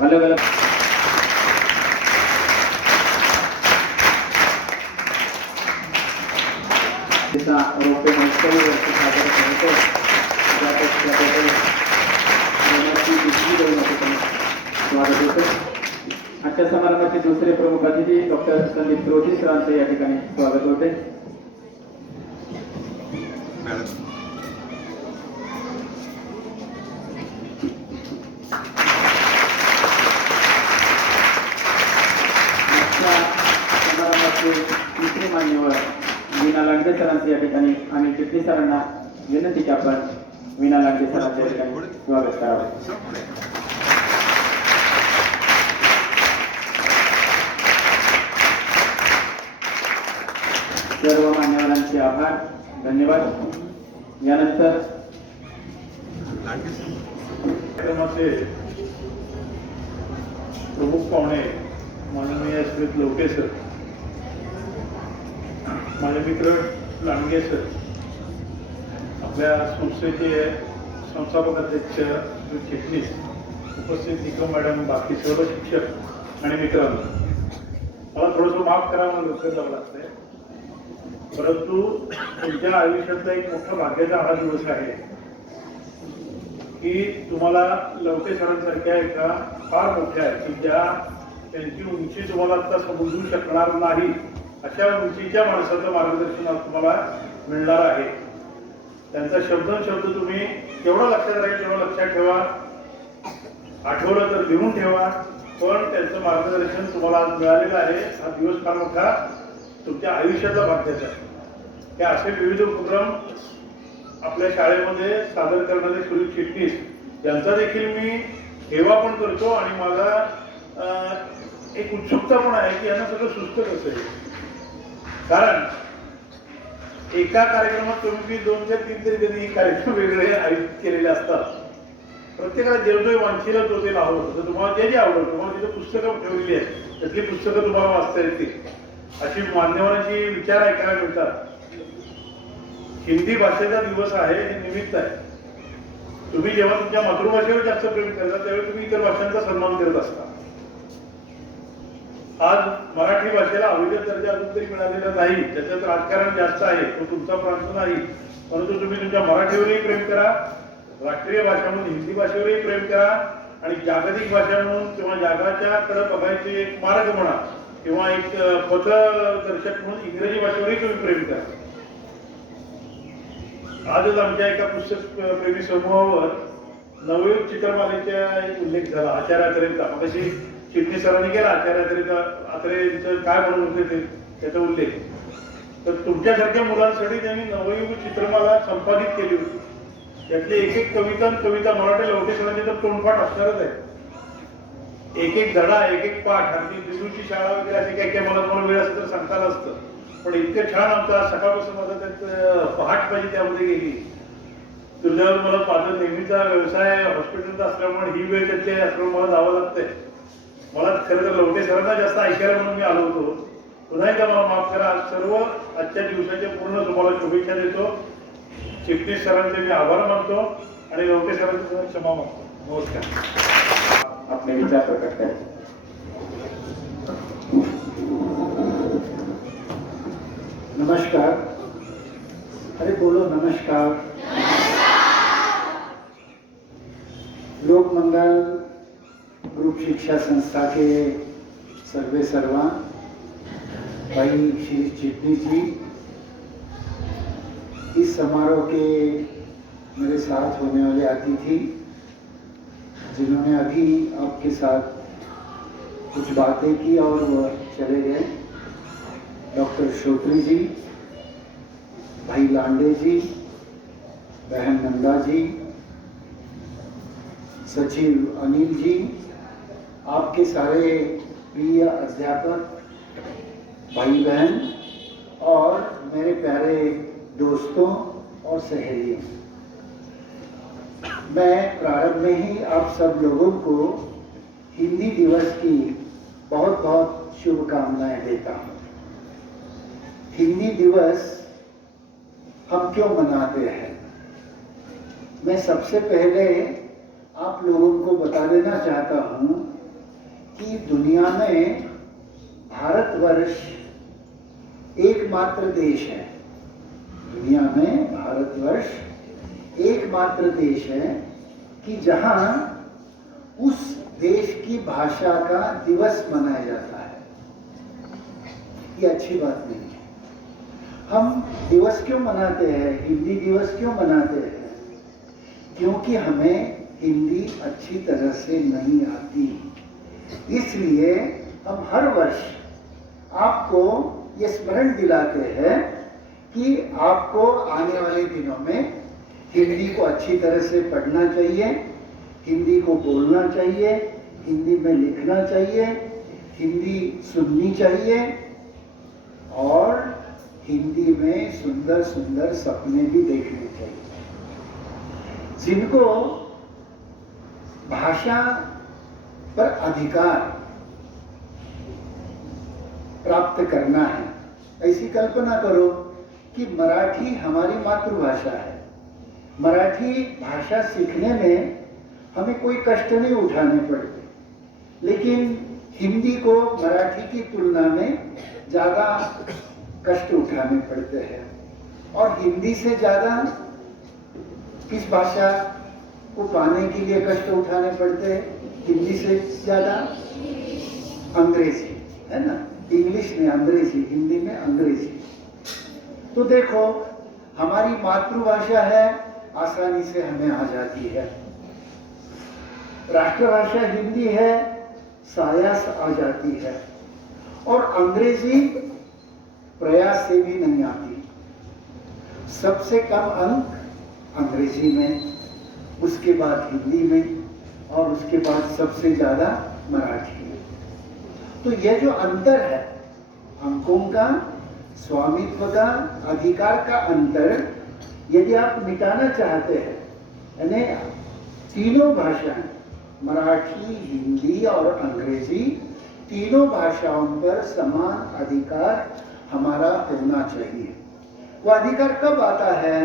अलग अलग रोपे महोत्सव साजरा करतो. स्वागत होते. आजच्या समारंभाचे दुसरे प्रमुख अतिथी डॉक्टर संदीप त्रोटी सरांचे या ठिकाणी स्वागत होते. समारंभाचे तिसरे मान्यवर मीना लांडगे सरांचे या ठिकाणी आणि चिटणीस सरांना विनंती की आपण वीणा लांडगे सरांच्या ठिकाणी स्वागत करावे. सर्व मान्यवरांचे आभार, धन्यवाद. यानंतर कार्यक्रमाचे प्रमुख पाहुणे माननीय श्री लवटे सर, माझे मित्र लांडगे सर, आपल्या संस्थेचे संस्थापक अध्यक्ष श्री चिटणीस, उपस्थित निकम मॅडम, बाकी सर्व शिक्षक आणि मित्रांनो, मला थोडंसं माफ करा, मला लवकर जावं लागतंय, परंतु तुमच्या आयुष्यातला एक मोठा भाग्याचा हा दिवस आहे की तुम्हाला लवटे सरांसारख्या एका फार मोठ्या की ज्या त्यांची उंची तुम्हाला आता समजू शकणार नाही अशा उंचीच्या माणसाचं मार्गदर्शन आज तुम्हाला मिळणार आहे. त्यांचा शब्द तुम्ही केवढा लक्षात राहील तेवढा लक्षात ठेवा, आठवलं तर लिहून ठेवा, पण त्यांचं मार्गदर्शन तुम्हाला आज मिळालेलं आहे. हा दिवस फार मोठा तुमच्या आयुष्यातला भाग्याचा आहे. हे असे विविध उपक्रम आपल्या शाळेमध्ये सादर करणारे श्री चिटणीस यांचा देखील मी हेवा पण करतो आणि माझा एक उत्सुकता पण आहे की यांना सगळं सुस्त कसं आहे. कारण एका कार्यक्रमात तुम्ही 2 ते 3 तरी त्यांनी कार्यक्रम वेगळे आयोजित केलेले असतात. प्रत्येकाला जेवढे वांछीला तो ते आवडतं, तर तुम्हाला जे आवडतं, तुम्हाला तिथे पुस्तकं ठेवलेली आहेत, त्यातली पुस्तकं तुम्हाला वाचता येतील, अशी मान्यवरांची विचार ऐकायला मिळतात. हिंदी भाषेचा दिवस आहे, हे निमित्त आहे. तुम्ही जेव्हा तुमच्या मातृभाषेवर जास्त प्रेम करता त्यावेळी तुम्ही इतर भाषांचा सन्मान करत असता. आज मराठी भाषेला अविरत दर्जा अजून तरी मिळालेला नाही, त्याच्यात राजकारण जास्त आहे, तो तुमचा प्रांत नाही, परंतु तुम्ही तुमच्या मराठीवरही प्रेम करा, राष्ट्रीय भाषा म्हणून हिंदी भाषेवरही प्रेम करा आणि जागतिक भाषा म्हणून किंवा जगाच्या कडे बघायचे एक मार्ग म्हणा किंवा एक पथदर्शक म्हणून इंग्रजी भाषेवरही तुम्ही प्रेम करा. आजच आमच्या एका पुस्तक प्रेमी समूहावर नवयुग चित्रमालेचा एक उल्लेख झाला, आचार्य अत्रेंचा. मगाशी चिटणीस सरांनी केला आचार्य अत्रेंचं काय म्हणून होते ते त्याचा उल्लेख. तर तुमच्यासारख्या मुलांसाठी त्यांनी नवयुग चित्रमाला संपादित केली होती. त्यातली एक कविता मराठी लवटे सरांची तर तोंडपाठ असणारच आहे. एक धडा, एक पाठ. आमची दिल्लीची शाळा वगैरे अशी काय मला तुम्हाला वेळ असं तर सांगता आलं असतं, पण इतकं छान आमचा सकाळपासून माझा त्यात पहाट माझी त्यामध्ये गेली. तुझ्यावर मला माझा नेहमीचा व्यवसाय हॉस्पिटलचा असल्यामुळे ही वेळ त्यातली असल्यामुळे मला जावं लागतंय. मला खरं तर लवटे सरांना जास्त ऐकायला म्हणून मी आलो होतो. पुन्हा एकदा मला माफ करा. सर्व आजच्या दिवसाच्या पूर्ण तुम्हाला शुभेच्छा देतो. चिटणीस सरांचे मी आभार मानतो आणि लवटे सरांचे क्षमा मागतो. नमस्कार. आपले विचार प्रकट करेल. नमस्कार. अरे बोलो नमस्कार. लोक मंगल ग्रुप शिक्षा संस्था के सर्वे सर्वा भाई श्री चिटणीस जी, इस समारोह के मेरे साथ होने वाले अतिथि जिन्होंने अभी आपके साथ कुछ बातें की और वह चले गए, डॉक्टर श्रोत्री जी, भाई लांडे जी, बहन नंदा जी, सचिव अनिल जी, आपके सारे प्रिय अध्यापक भाई बहन और मेरे प्यारे दोस्तों और सहेलियों, मैं प्रारंभ में ही आप सब लोगों को हिंदी दिवस की बहुत बहुत शुभकामनाएं देता हूँ। हिंदी दिवस हम क्यों मनाते हैं, मैं सबसे पहले आप लोगों को बता देना चाहता हूँ कि दुनिया में भारतवर्ष एकमात्र देश है। दुनिया में भारतवर्ष एकमात्र देश है कि जहाँ उस देश की भाषा का दिवस मनाया जाता है। ये अच्छी बात नहीं है। हम दिवस क्यों मनाते हैं, हिंदी दिवस क्यों मनाते हैं? क्योंकि हमें हिंदी अच्छी तरह से नहीं आती, इसलिए हम हर वर्ष आपको ये स्मरण दिलाते हैं कि आपको आने वाले दिनों में हिंदी को अच्छी तरह से पढ़ना चाहिए, हिंदी को बोलना चाहिए, हिंदी में लिखना चाहिए, हिंदी सुननी चाहिए और हिंदी में सुंदर सुंदर सपने भी देखने चाहिए। जिनको भाषा पर अधिकार प्राप्त करना है, ऐसी कल्पना करो कि मराठी हमारी मातृभाषा है। मराठी भाषा सीखने में हमें कोई कष्ट नहीं उठाने पड़ते, लेकिन हिंदी को मराठी की तुलना में ज़्यादा कष्ट उठाने पड़ते हैं। और हिंदी से ज़्यादा किस भाषा को पाने के लिए कष्ट उठाने पड़ते हैं? हिंदी से ज़्यादा अंग्रेजी, है ना? इंग्लिश में अंग्रेजी, हिंदी में अंग्रेजी। तो देखो, हमारी मातृभाषा है, आसानी से हमें आ जाती है। राष्ट्रभाषा हिंदी है, सायास आ जाती है। और अंग्रेजी प्रयास से भी नहीं आती। सबसे कम अंक अंग्रेजी में, उसके बाद हिंदी में और उसके बाद सबसे ज़्यादा मराठी में। तो यह जो अंतर है, अंकों का, स्वामित्व का, अधिकार का अंतर, यदि आप मिटाना चाहते हैं, यानी तीनों भाषाएं, मराठी, हिंदी और अंग्रेजी, तीनों भाषाओं पर समान अधिकार हमारा होना चाहिए। वो अधिकार कब आता है?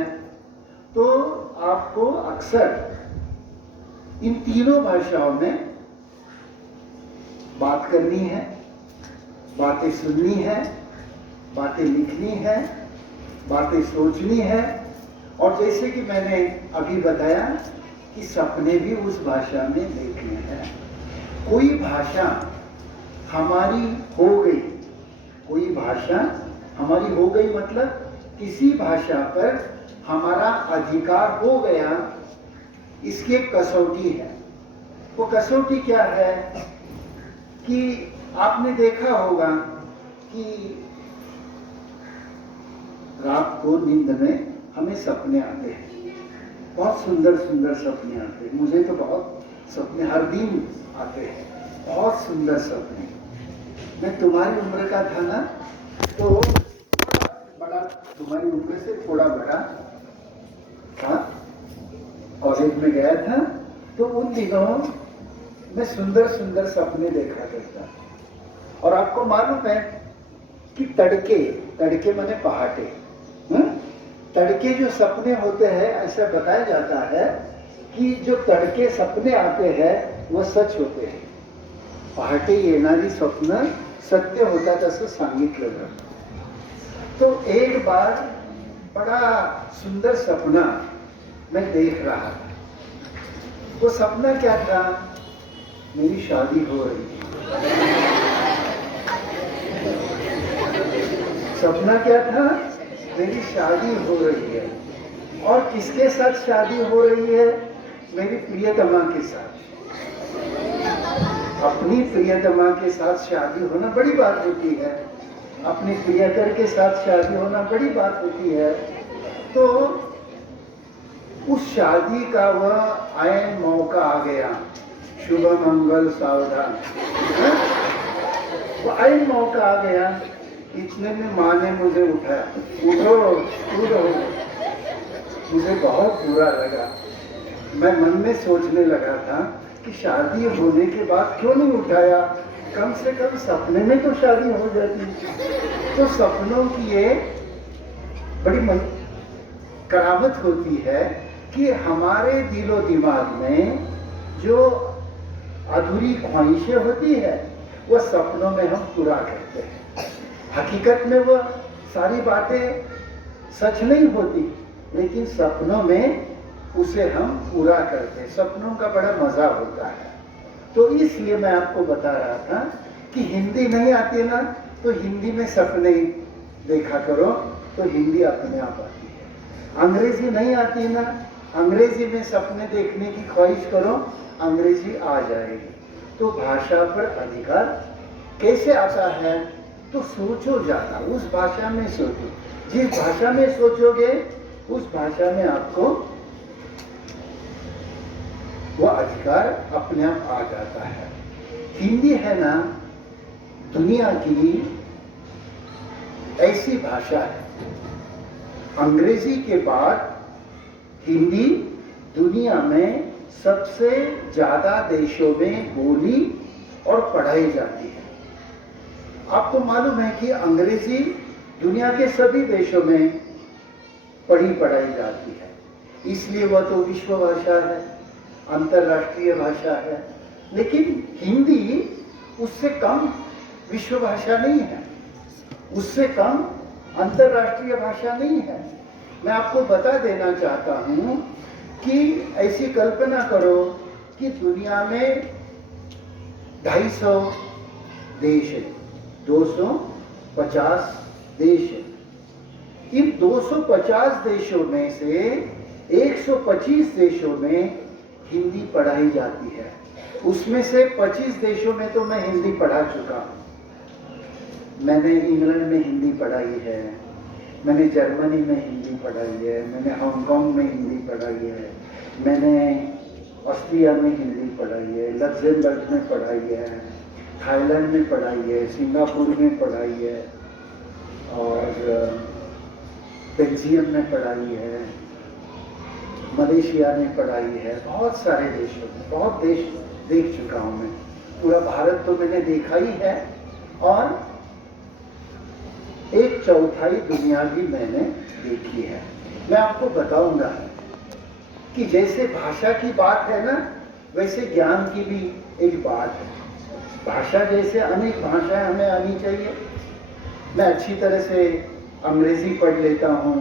तो आपको अक्सर इन तीनों भाषाओं में बात करनी है, बातें सुननी है, बातें लिखनी है, बातें सोचनी है। और जैसे कि मैंने अभी बताया कि सपने भी उस भाषा में देखने हैं। कोई भाषा हमारी हो गई, कोई भाषा हमारी हो गई मतलब किसी भाषा पर हमारा अधिकार हो गया, इसकी एक कसौटी है। वो कसौटी क्या है कि आपने देखा होगा कि रात को नींद में हमें सपने आते हैं, बहुत सुंदर सुंदर सपने आते हैं। मुझे तो बहुत सपने हर दिन आते हैं, बहुत सुंदर सपने। मैं तुम्हारी उम्र का था ना, तो बड़ा, तुम्हारी उम्र से थोड़ा बड़ा था, कॉलेज में गया था, तो उन दिनों मैं सुंदर सुंदर सपने देखा करता। और आपको मालूम है कि तड़के, तड़के माने पहाटे, तड़के जो सपने होते हैं, ऐसा बताया जाता है कि जो तड़के सपने आते हैं वो सच होते हैं। पहाटे येणारी स्वप्न सत्य होतात असं सांगितलं जातं। तो एक बार बड़ा सुंदर सपना मैं देख रहा था। वो सपना क्या था? मेरी शादी हो रही थी। सपना क्या था? मेरी शादी हो रही है। और किसके साथ शादी हो रही है? मेरी प्रियतमा के साथ। अपनी प्रियतमा के साथ शादी होना बड़ी बात होती है, अपने प्रियकर के साथ शादी होना बड़ी बात होती है। तो उस शादी का वह आयन मौका आ गया, शुभ मंगल सावधान, वो आयन मौका आ गया। इतने में माँ ने मुझे उठाया, उठो उठो। मुझे बहुत बुरा लगा। मैं मन में सोचने लगा था कि शादी होने के बाद क्यों नहीं उठाया, कम से कम सपने में तो शादी हो जाती। तो सपनों की ये बड़ी करामत होती है कि हमारे दिलो दिमाग में जो अधूरी ख्वाहिशें होती है वो सपनों में हम पूरा करते हैं। हकीकत में वो सारी बातें सच नहीं होती, लेकिन सपनों में उसे हम पूरा करते हैं। सपनों का बड़ा मजा होता है। तो इसलिए मैं आपको बता रहा था कि हिंदी नहीं आती ना, तो हिंदी में सपने देखा करो, तो हिंदी अपने आप आती है। अंग्रेजी नहीं आती ना, अंग्रेजी में सपने देखने की ख्वाहिश करो, अंग्रेजी आ जाएगी। तो भाषा पर अधिकार कैसे आता है? तो सोचो ज़्यादा, उस भाषा में सोचो। जिस भाषा में सोचोगे उस भाषा में आपको वो अधिकार अपने आप आ जाता है। हिंदी है ना, दुनिया की ऐसी भाषा है, अंग्रेजी के बाद हिंदी दुनिया में सबसे ज्यादा देशों में बोली और पढ़ाई जाती है। आपको मालूम है कि अंग्रेजी दुनिया के सभी देशों में पढ़ाई जाती है, इसलिए वह तो विश्व भाषा है, अंतर्राष्ट्रीय भाषा है। लेकिन हिंदी उससे कम विश्व भाषा नहीं है, उससे कम अंतर्राष्ट्रीय भाषा नहीं है। मैं आपको बता देना चाहता हूं कि ऐसी कल्पना करो कि दुनिया में 250 देश है, 250 देश है। इन 250 देशों में से 125 देशों में हिंदी पढ़ाई जाती है। उसमें से 25 देशों में तो मैं हिंदी पढ़ा चुका हूँ। मैंने इंग्लैंड में हिंदी पढ़ाई है, मैंने जर्मनी में हिंदी पढ़ाई है, मैंने हांगकांग में हिंदी पढ़ाई है, मैंने ऑस्ट्रिया में हिंदी पढ़ाई है, लग्जमबर्ग में पढ़ाई है, थाईलैंड में पढ़ाई है, सिंगापुर में पढ़ाई है, और बेल्जियम में पढ़ाई है, मलेशिया में पढ़ाई है। बहुत सारे देशों में, बहुत देश देख चुका हूँ मैं। पूरा भारत तो मैंने देखा ही है, और 1/4 दुनिया भी मैंने देखी है। मैं आपको बताऊंगा कि जैसे भाषा की बात है ना, वैसे ज्ञान की भी एक बात है। भाषा जैसे अनेक भाषाएं हमें आनी चाहिए। मैं अच्छी तरह से अंग्रेजी पढ़ लेता हूँ,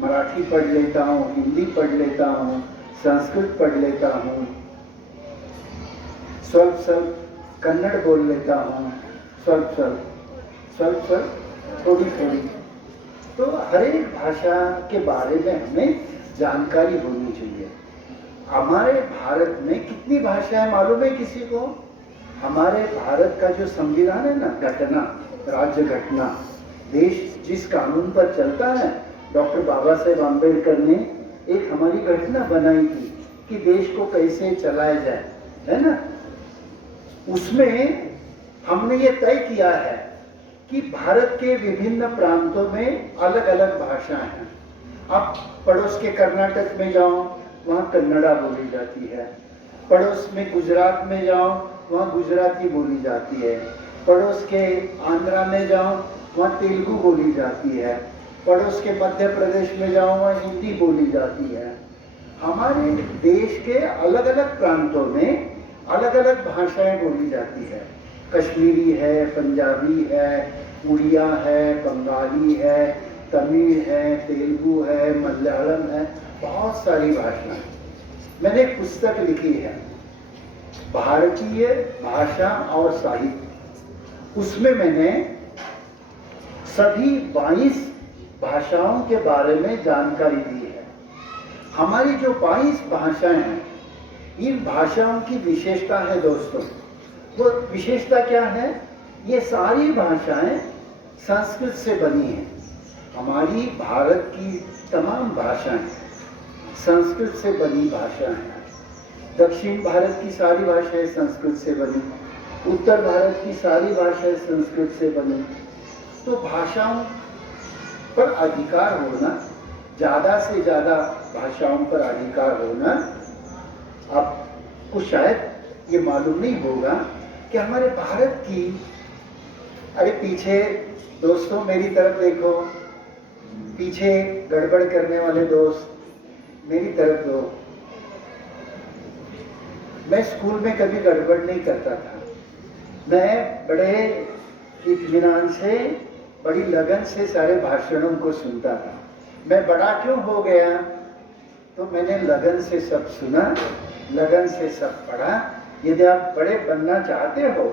मराठी पढ़ लेता हूँ, हिंदी पढ़ लेता हूँ, संस्कृत पढ़ लेता हूँ, स्वल्प कन्नड़ बोल लेता हूँ, स्वल्प थोड़ी। तो हर एक भाषा के बारे में हमें जानकारी होनी चाहिए। हमारे भारत में कितनी भाषाएं मालूम है किसी को? हमारे भारत का जो संविधान है ना, घटना, राज्य घटना, देश जिस कानून पर चलता है, डॉक्टर बाबा साहेब आम्बेडकर ने एक हमारी घटना बनाई थी कि देश को कैसे चलाया जाए, है ना। उसमें हमने ये तय किया है कि भारत के विभिन्न प्रांतों में अलग अलग भाषाएं हैं। आप पड़ोस के कर्नाटक में जाओ, वहाँ कन्नड़ा बोली जाती है। पड़ोस में गुजरात में जाओ, वहाँ गुजराती बोली जाती है। पड़ोस के आंध्रा में जाओ, वहाँ तेलुगु बोली जाती है। पड़ोस के मध्य प्रदेश में जाओ, वहाँ हिंदी बोली जाती है। हमारे देश के अलग अलग प्रांतों में अलग अलग भाषाएं बोली जाती है। कश्मीरी है, पंजाबी है, उड़िया है, बंगाली है, तमिल है, तेलुगु है, मलयालम है, बहुत सारी भाषाएं। मैंने एक पुस्तक लिखी है, भारतीय भाषा और साहित्य। उसमें मैंने सभी 22 भाषाओं के बारे में जानकारी दी है। हमारी जो 22 भाषाएं हैं, इन भाषाओं की विशेषता है दोस्तों। वो विशेषता क्या है? ये सारी भाषाएं संस्कृत से बनी हैं। हमारी भारत की तमाम भाषाएं संस्कृत से बनी भाषाएं हैं। दक्षिण भारत की सारी भाषाएं संस्कृत से बनी, उत्तर भारत की सारी भाषाएं संस्कृत से बनी। तो भाषाओं पर अधिकार होना, ज़्यादा से ज़्यादा भाषाओं पर अधिकार होना, आपको शायद ये मालूम नहीं होगा कि हमारे भारत की, अरे पीछे दोस्तों मेरी तरफ देखो, पीछे गड़बड़ करने वाले दोस्त मेरी तरफ दो। मैं स्कूल में कभी गड़बड़ नहीं करता था। मैं बड़े इत्मीनान से, बड़ी लगन से सारे भाषणों को सुनता था। मैं बड़ा क्यों हो गया? तो मैंने लगन से सब सुना, लगन से सब पढ़ा। यदि आप बड़े बनना चाहते हो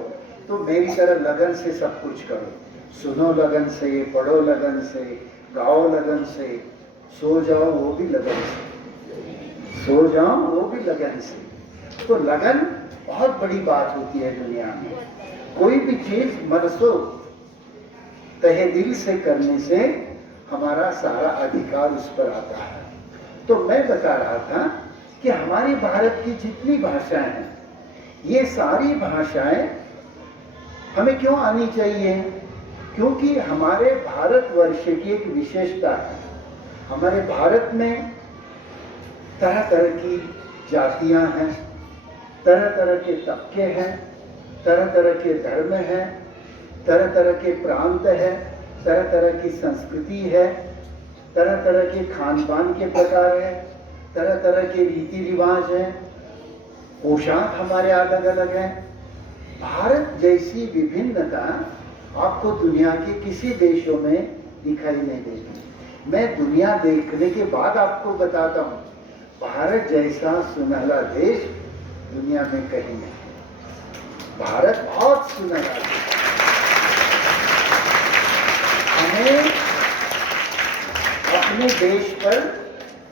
तो मेरी तरह लगन से सब कुछ करो। सुनो लगन से, पढ़ो लगन से, गाओ लगन से, सो जाओ वो भी लगन से, सो जाओ वो भी लगन से। तो लगन बहुत बड़ी बात होती है दुनिया में। कोई भी चीज मनसो तहे दिल से करने से हमारा सारा अधिकार उस पर आता है। तो मैं बता रहा था कि हमारे भारत की जितनी भाषाएं हैं, ये सारी भाषाएं हमें क्यों आनी चाहिए? क्योंकि हमारे भारतवर्ष की एक विशेषता है। हमारे भारत में तरह तरह की जातियां हैं, तरह तरह के तबके हैं, तरह तरह के धर्म हैं, तरह तरह के प्रांत हैं, तरह तरह की संस्कृति है, तरह तरह के खान पान के प्रकार हैं, तरह तरह के रीति रिवाज हैं, पोशाक हमारे अलग अलग हैं। भारत जैसी विभिन्नता आपको दुनिया के किसी देशों में दिखाई नहीं देगी। मैं दुनिया देखने के बाद आपको बताता हूँ, भारत जैसा सुनहरा देश दुनिया में कहीं नहीं। भारत बहुत सुनहरा देश। हमें अपने देश पर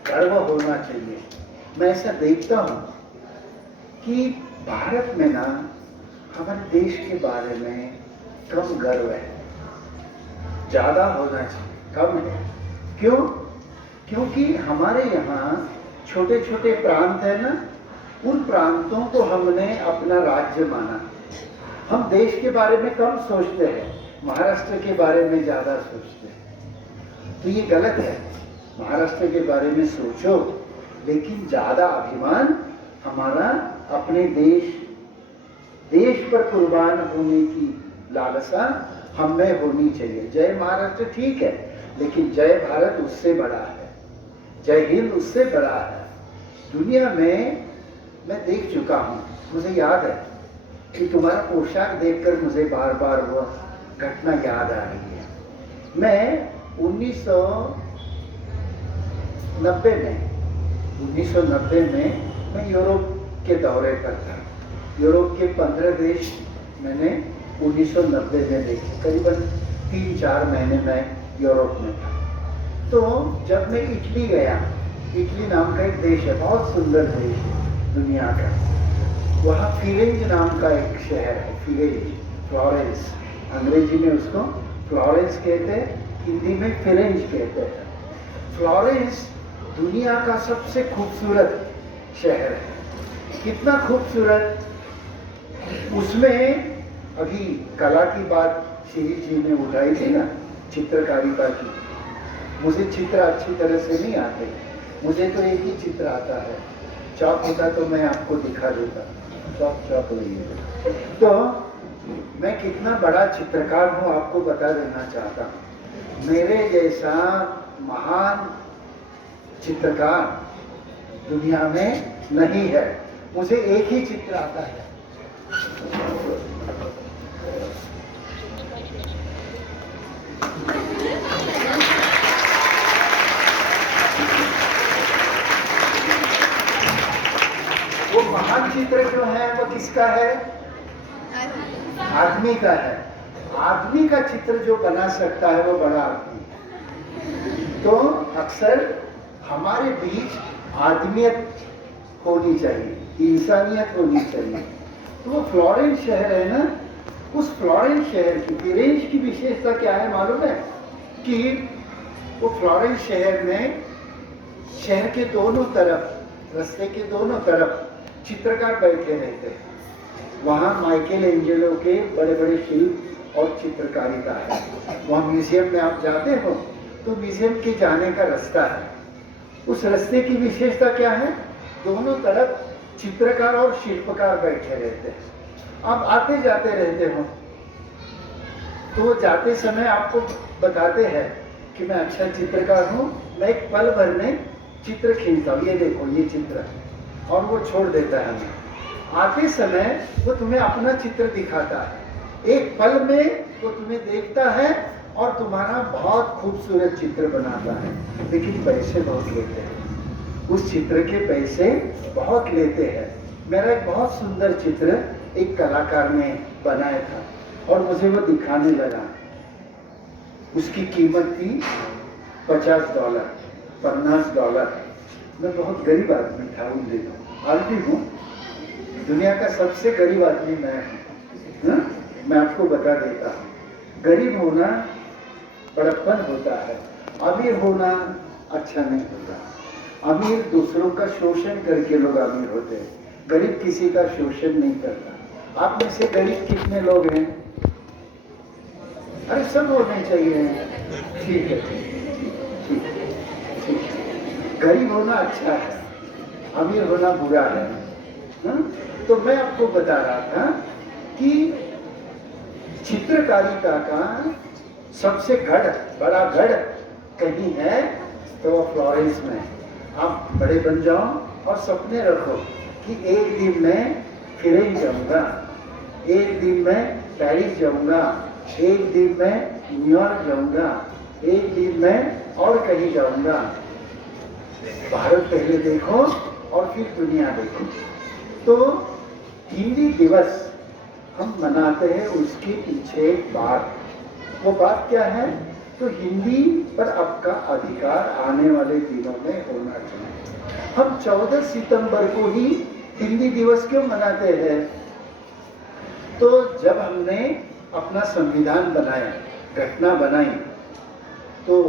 गर्व होना चाहिए। मैं ऐसा देखता हूँ कि भारत में ना हमारे देश के बारे में कम गर्व है, ज्यादा होना चाहिए, कम है। क्यों? क्योंकि हमारे यहाँ छोटे छोटे प्रांत है ना, उन प्रांतों को हमने अपना राज्य माना। हम देश के बारे में कम सोचते हैं, महाराष्ट्र के बारे में ज्यादा सोचते हैं। तो ये गलत है। महाराष्ट्र के बारे में सोचो, लेकिन ज्यादा अभिमान हमारा अपने देश पर कुर्बान होने की लालसा हम में होनी चाहिए। जय महाराष्ट्र ठीक है, लेकिन जय भारत उससे बड़ा है, जय हिंद उससे बड़ा है। दुनिया में मैं देख चुका हूँ, मुझे याद है कि तुम्हारा पोशाक देखकर मुझे बार बार वह घटना याद आ रही है। मैं 1990 में मैं यूरोप के दौरे पर था। यूरोप के 15 देश मैंने 1990 में देखे। करीबन 3-4 महीने में यूरोप में था। तो जब मैं इटली गया, इटली नाम का एक देश है, बहुत सुंदर देश है दुनिया का। वहाँ फिरेंज नाम का एक शहर है, फिरेंज, फ्लोरेंस, अंग्रेजी में उसको फ्लोरेंस कहते हैं, हिंदी में फिरेंज कहते हैं। फ्लोरेंस दुनिया का सबसे खूबसूरत शहर है। कितना खूबसूरत! उसमें अभी कला की बात श्री जी ने उठाई थी ना, चित्रकारिता की। मुझे चित्र अच्छी तरह से नहीं आते, मुझे तो एक ही चित्र आता है। चौक होता तो मैं आपको दिखा देता, चौक लइए। तो मैं कितना बड़ा चित्रकार हूँ आपको बता देना चाहता हूँ। मेरे जैसा महान चित्रकार दुनिया में नहीं है। मुझे एक ही चित्र आता है। वो महान चित्र जो है वो किसका है? आदमी का है। आदमी का चित्र जो बना सकता है वो बड़ा आदमी है। तो अक्सर हमारे बीच आदमियत होनी चाहिए, इंसानियत होनी चाहिए। तो वो फ्लोरेंस शहर है ना, उस फ्लोरेंस शहर की, फिरेंज की विशेषता क्या है मालूम है? कि वो फ्लोरेंस शहर में शहर के दोनों तरफ, रास्ते के दोनों तरफ चित्रकार बैठे रहते हैं। वहाँ माइकल एंजेलो के बड़े बड़े शिल्प और चित्रकारिता है। वहाँ म्यूजियम में आप जाते हो तो म्यूजियम के जाने का रास्ता है। उस रास्ते की विशेषता क्या है? दोनों तरफ चित्रकार और शिल्पकार बैठे रहते हैं। आप आते जाते रहते हो तो वो जाते समय आपको बताते हैं कि मैं अच्छा चित्रकार हूँ, मैं एक पल भर में चित्र खींचता हूँ, ये देखो ये चित्र, और वो छोड़ देता है हमें। आते समय वो तुम्हें अपना चित्र दिखाता है। एक पल में वो तुम्हें देखता है और तुम्हारा बहुत खूबसूरत चित्र बनाता है, लेकिन पैसे बहुत लेते हैं। उस चित्र के पैसे बहुत लेते हैं। मेरा एक बहुत सुंदर चित्र एक कलाकार ने बनाया था और मुझे वो दिखाने लगा। उसकी कीमत थी $50, $50। मैं बहुत गरीब आदमी था उन दिनों, आज भी हूँ। दुनिया का सबसे गरीब आदमी मैं हूँ। मैं आपको बता देता हूँ, गरीब होना बड़प्पन होता है, अमीर होना अच्छा नहीं होता। अमीर दूसरों का शोषण करके लोग अमीर होते हैं, गरीब किसी का शोषण नहीं करता। आप में से गरीब कितने लोग हैं? अरे सब होने चाहिए। ठीक है, ठीक है, ठीक है। गरीब होना अच्छा है, अमीर होना बुरा है। तो मैं आपको बता रहा था कि चित्रकारिता का सबसे बड़ा गढ़ कहीं है तो वो फ्लोरेंस में। आप बड़े बन जाओ और सपने रखो कि एक दिन मैं फिरेंज जाऊंगा, एक दिन मैं पेरिस जाऊंगा, एक दिन मैं न्यूयॉर्क जाऊंगा, एक दिन मैं और कहीं जाऊंगा। भारत पहले देखो और फिर दुनिया देखो। तो हिंदी दिवस हम मनाते हैं, उसके पीछे एक बात, वो बात क्या है? तो हिंदी पर आपका अधिकार आने वाले दिनों में होना चाहिए। हम 14 सितंबर को ही हिंदी दिवस क्यों मनाते हैं? तो जब हमने अपना संविधान बनाया, घटना बनाई, तो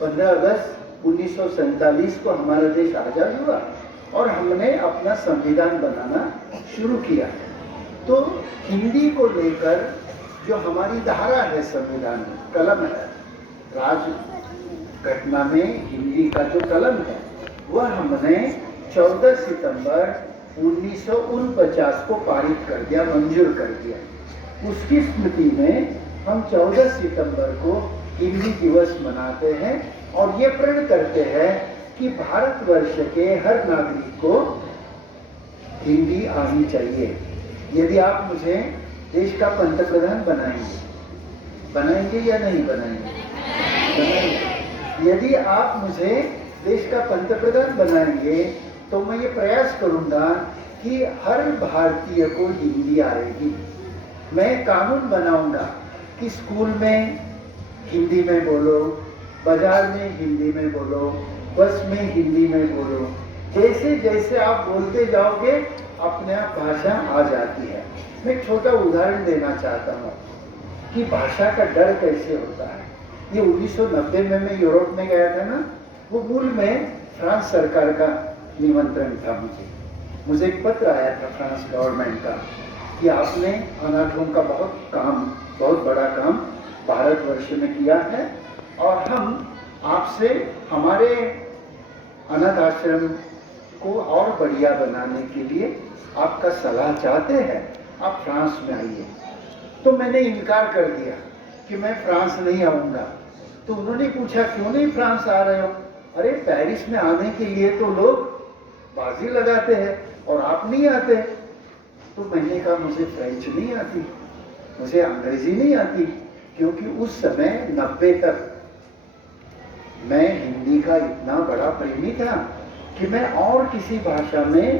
15 अगस्त 1947 को हमारा देश आजाद हुआ और हमने अपना संविधान बनाना शुरू किया। तो हिंदी को लेकर जो हमारी धारा है संविधान में, कलम है, राज घटना में हिंदी का जो कलम है, वह हमने 14 सितंबर 1949 को पारित कर दिया, मंजूर कर दिया। उसकी स्मृति में हम 14 सितंबर को हिंदी दिवस मनाते हैं और ये प्रण करते हैं कि भारतवर्ष के हर नागरिक को हिंदी आनी चाहिए। यदि आप मुझे देश का पंतप्रधान बनाएंगे या नहीं बनाएंगे? यदि आप मुझे देश का पंतप्रधान बनाएंगे तो मैं ये प्रयास करूंगा कि हर भारतीय को हिंदी आएगी। मैं कानून बनाऊंगा कि स्कूल में हिंदी में बोलो, बाजार में हिंदी में बोलो, बस में हिंदी में बोलो। जैसे जैसे आप बोलते जाओगे अपने आप भाषा आ जाती है। मैं एक छोटा उदाहरण देना चाहता हूँ कि भाषा का डर कैसे होता है। ये 1990 में मैं यूरोप में गया था ना, वो मूल में फ्रांस सरकार का निमंत्रण था। मुझे एक पत्र आया था फ्रांस गवर्नमेंट का कि आपने अनाथों का बहुत बड़ा काम भारतवर्ष में किया है और हम आपसे हमारे अनाथ आश्रम को और बढ़िया बनाने के लिए आपका सलाह चाहते हैं, आप फ्रांस में आइए। तो मैंने इनकार कर दिया कि मैं फ्रांस नहीं आऊँगा। तो उन्होंने पूछा क्यों नहीं फ्रांस आ रहे हो? अरे पेरिस में आने के लिए तो लोग बाजी लगाते हैं और आप नहीं आते। तो मैंने कहा मुझे फ्रेंच नहीं आती, मुझे अंग्रेजी नहीं आती, क्योंकि उस समय 90 तक मैं हिंदी का इतना बड़ा प्रेमी था कि मैं और किसी भाषा में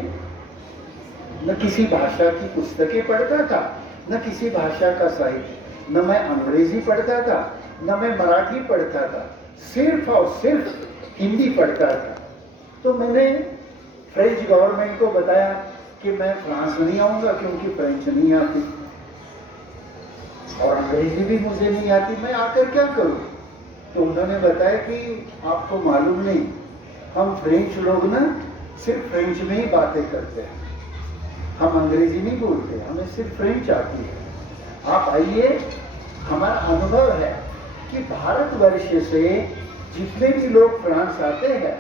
न किसी भाषा की पुस्तकें पढ़ता था, न किसी भाषा का साहित्य, न मैं अंग्रेजी पढ़ता था, न मैं मराठी पढ़ता था, सिर्फ और सिर्फ हिंदी पढ़ता था। तो मैंने फ्रेंच गवर्नमेंट को बताया कि मैं फ्रांस नहीं आऊँगा क्योंकि फ्रेंच नहीं आती और अंग्रेजी भी मुझे नहीं आती, मैं आकर क्या करूँ? तो उन्होंने बताया कि आपको मालूम नहीं, हम फ्रेंच लोग ना सिर्फ फ्रेंच में ही बातें करते हैं, हम अंग्रेजी नहीं बोलते, हमें सिर्फ फ्रेंच आती है। आप आइए, हमारा अनुभव है कि भारतवर्ष से जितने भी लोग फ्रांस आते हैं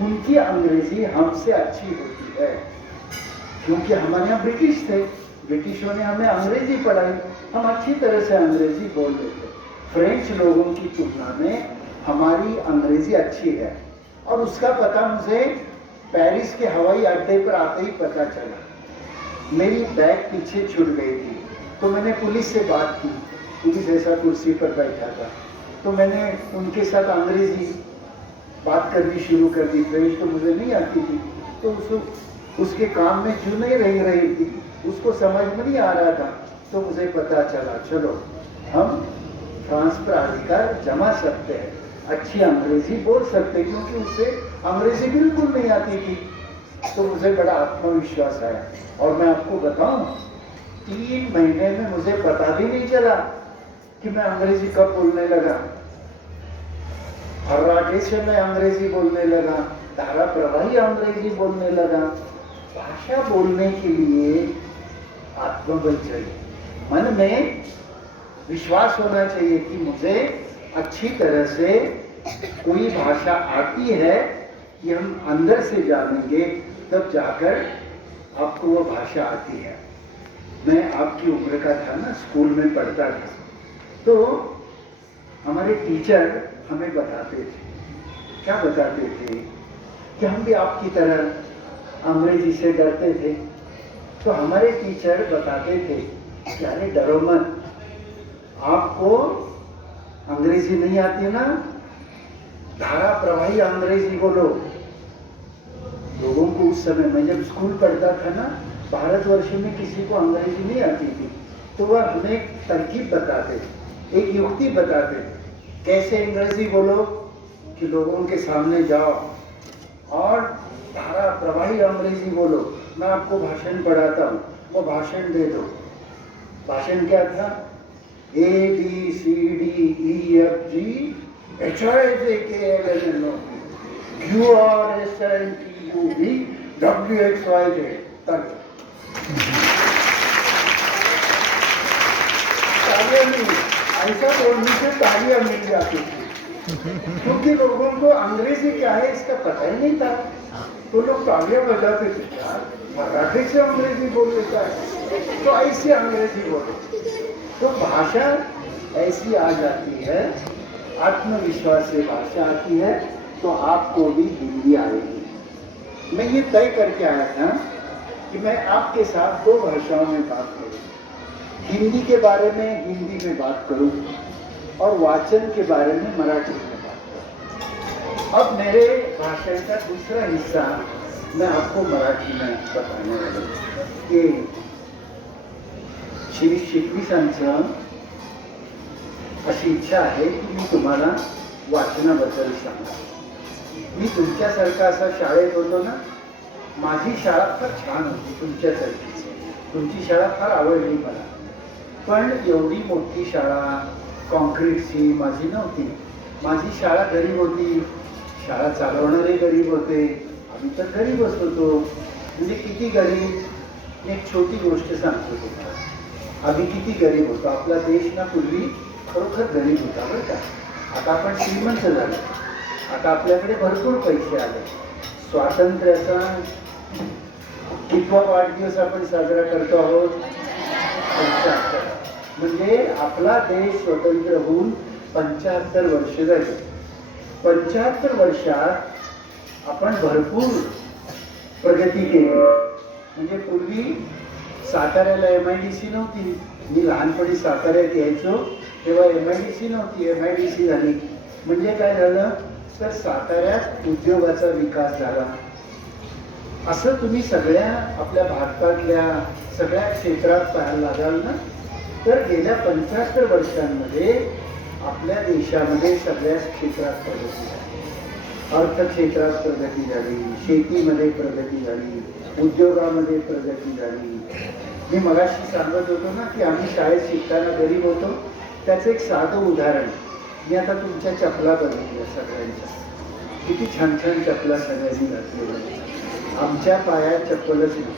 उनकी अंग्रेजी हमसे अच्छी होती है, क्योंकि हमारे यहाँ ब्रिटिश थे, ब्रिटिशों ने हमें अंग्रेजी पढ़ाई, हम अच्छी तरह से अंग्रेजी बोल लेते। फ्रेंच लोगों की तुलना में हमारी अंग्रेजी अच्छी है और उसका पता मुझे पेरिस के हवाई अड्डे पर आते ही पता चला। मेरी बैग पीछे छूट गई थी, तो मैंने पुलिस से बात की, पुलिस ऐसा कुर्सी पर बैठा था, तो मैंने उनके साथ अंग्रेजी बात करनी शुरू कर दी। फ्रेंच तो मुझे नहीं आती थी, तो उसके काम में क्यों नहीं रही थी, उसको समझ में नहीं आ रहा था। तो मुझे पता चला चलो हम फ्रांस पर अधिकार जमा सकते हैं, अच्छी अंग्रेजी बोल सकते, क्योंकि उससे अंग्रेजी बिल्कुल नहीं आती थी। तो मुझे बड़ा आत्मविश्वास आया और मैं आपको बताऊं 3 महीने में मुझे पता भी नहीं चला कि मैं अंग्रेजी कब बोलने लगा। फर्राटे से मैं अंग्रेजी बोलने लगा, धाराप्रवाही अंग्रेजी बोलने लगा। भाषा बोलने के लिए आत्मबल चाहिए, मन में विश्वास होना चाहिए कि मुझे अच्छी तरह से कोई भाषा आती है, कि हम अंदर से जानेंगे तब जाकर आपको वो भाषा आती है। मैं आपकी उम्र का था ना, स्कूल में पढ़ता था, तो हमारे टीचर हमें बताते थे, क्या बताते थे कि हम भी आपकी तरह अंग्रेजी से डरते थे। तो हमारे टीचर बताते थे कि अरे डरो मत, आपको अंग्रेजी नहीं आती ना, धारा प्रवाही अंग्रेजी बोलो। लोगों को उस समय, मैं जब स्कूल पढ़ता था ना, भारतवर्ष में किसी को अंग्रेजी नहीं आती थी, तो वह हमें एक तरकीब बताते थे, एक युक्ति बताते थे, कैसे अंग्रेजी बोलो कि लोगों के सामने जाओ और धारा प्रवाही अंग्रेजी बोलो। मैं आपको भाषण पढ़ाता हूँ, वो भाषण दे दो। भाषण क्या था? ABCDEFGHIJKLMNO QRSTUV WXYZ तक। तालियां नहीं, ऐसा बोलने से तालियां मिल जाती थी, क्योंकि लोगों को अंग्रेजी क्या है इसका पता ही नहीं था। तो लोग तालियां बजाते थे, यार मराठी से अंग्रेजी बोल लेता है, तो ऐसे अंग्रेजी बोलो। तो भाषा ऐसी आ जाती है, आत्मविश्वास से भाषा आती है, तो आपको भी हिंदी आएगी। मैं ये तय करके आया था कि मैं आपके साथ दो भाषाओं में बात करूं, हिंदी के बारे में हिंदी में बात करूं और वाचन के बारे में मराठी में बात करूं। अब मेरे भाषण का दूसरा हिस्सा मैं आपको मराठी में बताने वाला हूं कि श्री शिकवीसांचं अशी इच्छा आहे की मी तुम्हाला वाचनाबद्दल सांगा। मी तुमच्यासारखा असा शाळेत होतो ना, माझी शाळा फार छान होती, तुमच्यासारखीच। तुमची शाळा फार आवडली मला, पण एवढी मोठी शाळा कॉन्क्रीटची माझी नव्हती। माझी शाळा गरीब होती, शाळा चालवणारे गरीब होते, आम्ही तर गरीबच होतो। म्हणजे किती गरीब, एक छोटी गोष्ट सांगतो तुम्हाला, आम्ही किती गरीब होतो। आपला देश ना पूर्वी खरोखर गरीब होता बरं का। आता आपण श्रीमंत झालो, आता आपल्याकडे भरपूर पैसे आले। स्वातंत्र्याचा कितवा वाढदिवस आपण साजरा करतो आहोत? 75। म्हणजे आपला देश स्वतंत्र होऊन 75 वर्ष झाली। 75 वर्षात आपण भरपूर प्रगती केली। म्हणजे पूर्वी साताऱ्याला MIDC नव्हती, मी लहानपणी साताऱ्यात यायचो तेव्हा MIDC नव्हती, MIDC झाली। म्हणजे काय झालं तर साताऱ्यात उद्योगाचा विकास झाला। असं तुम्ही सगळ्या आपल्या भारतातल्या सगळ्या क्षेत्रात पाहायला लागाल ना, तर गेल्या 75 वर्षांमध्ये आपल्या देशामध्ये सगळ्याच क्षेत्रात प्रगती झाली। अर्थक्षेत्रात प्रगती झाली, शेतीमध्ये प्रगती झाली, उद्योगामध्ये प्रगती झाली। मी मगाशी सांगत होतो ना की आम्ही शाळेत शिकताना गरीब होतो, त्याचं एक साधं उदाहरण, मी आता तुमच्या चपला बघितल्या सगळ्यांच्या, किती छान छान चपला सगळ्यांनी घातलेल्या, आमच्या पायात चप्पलच नाही।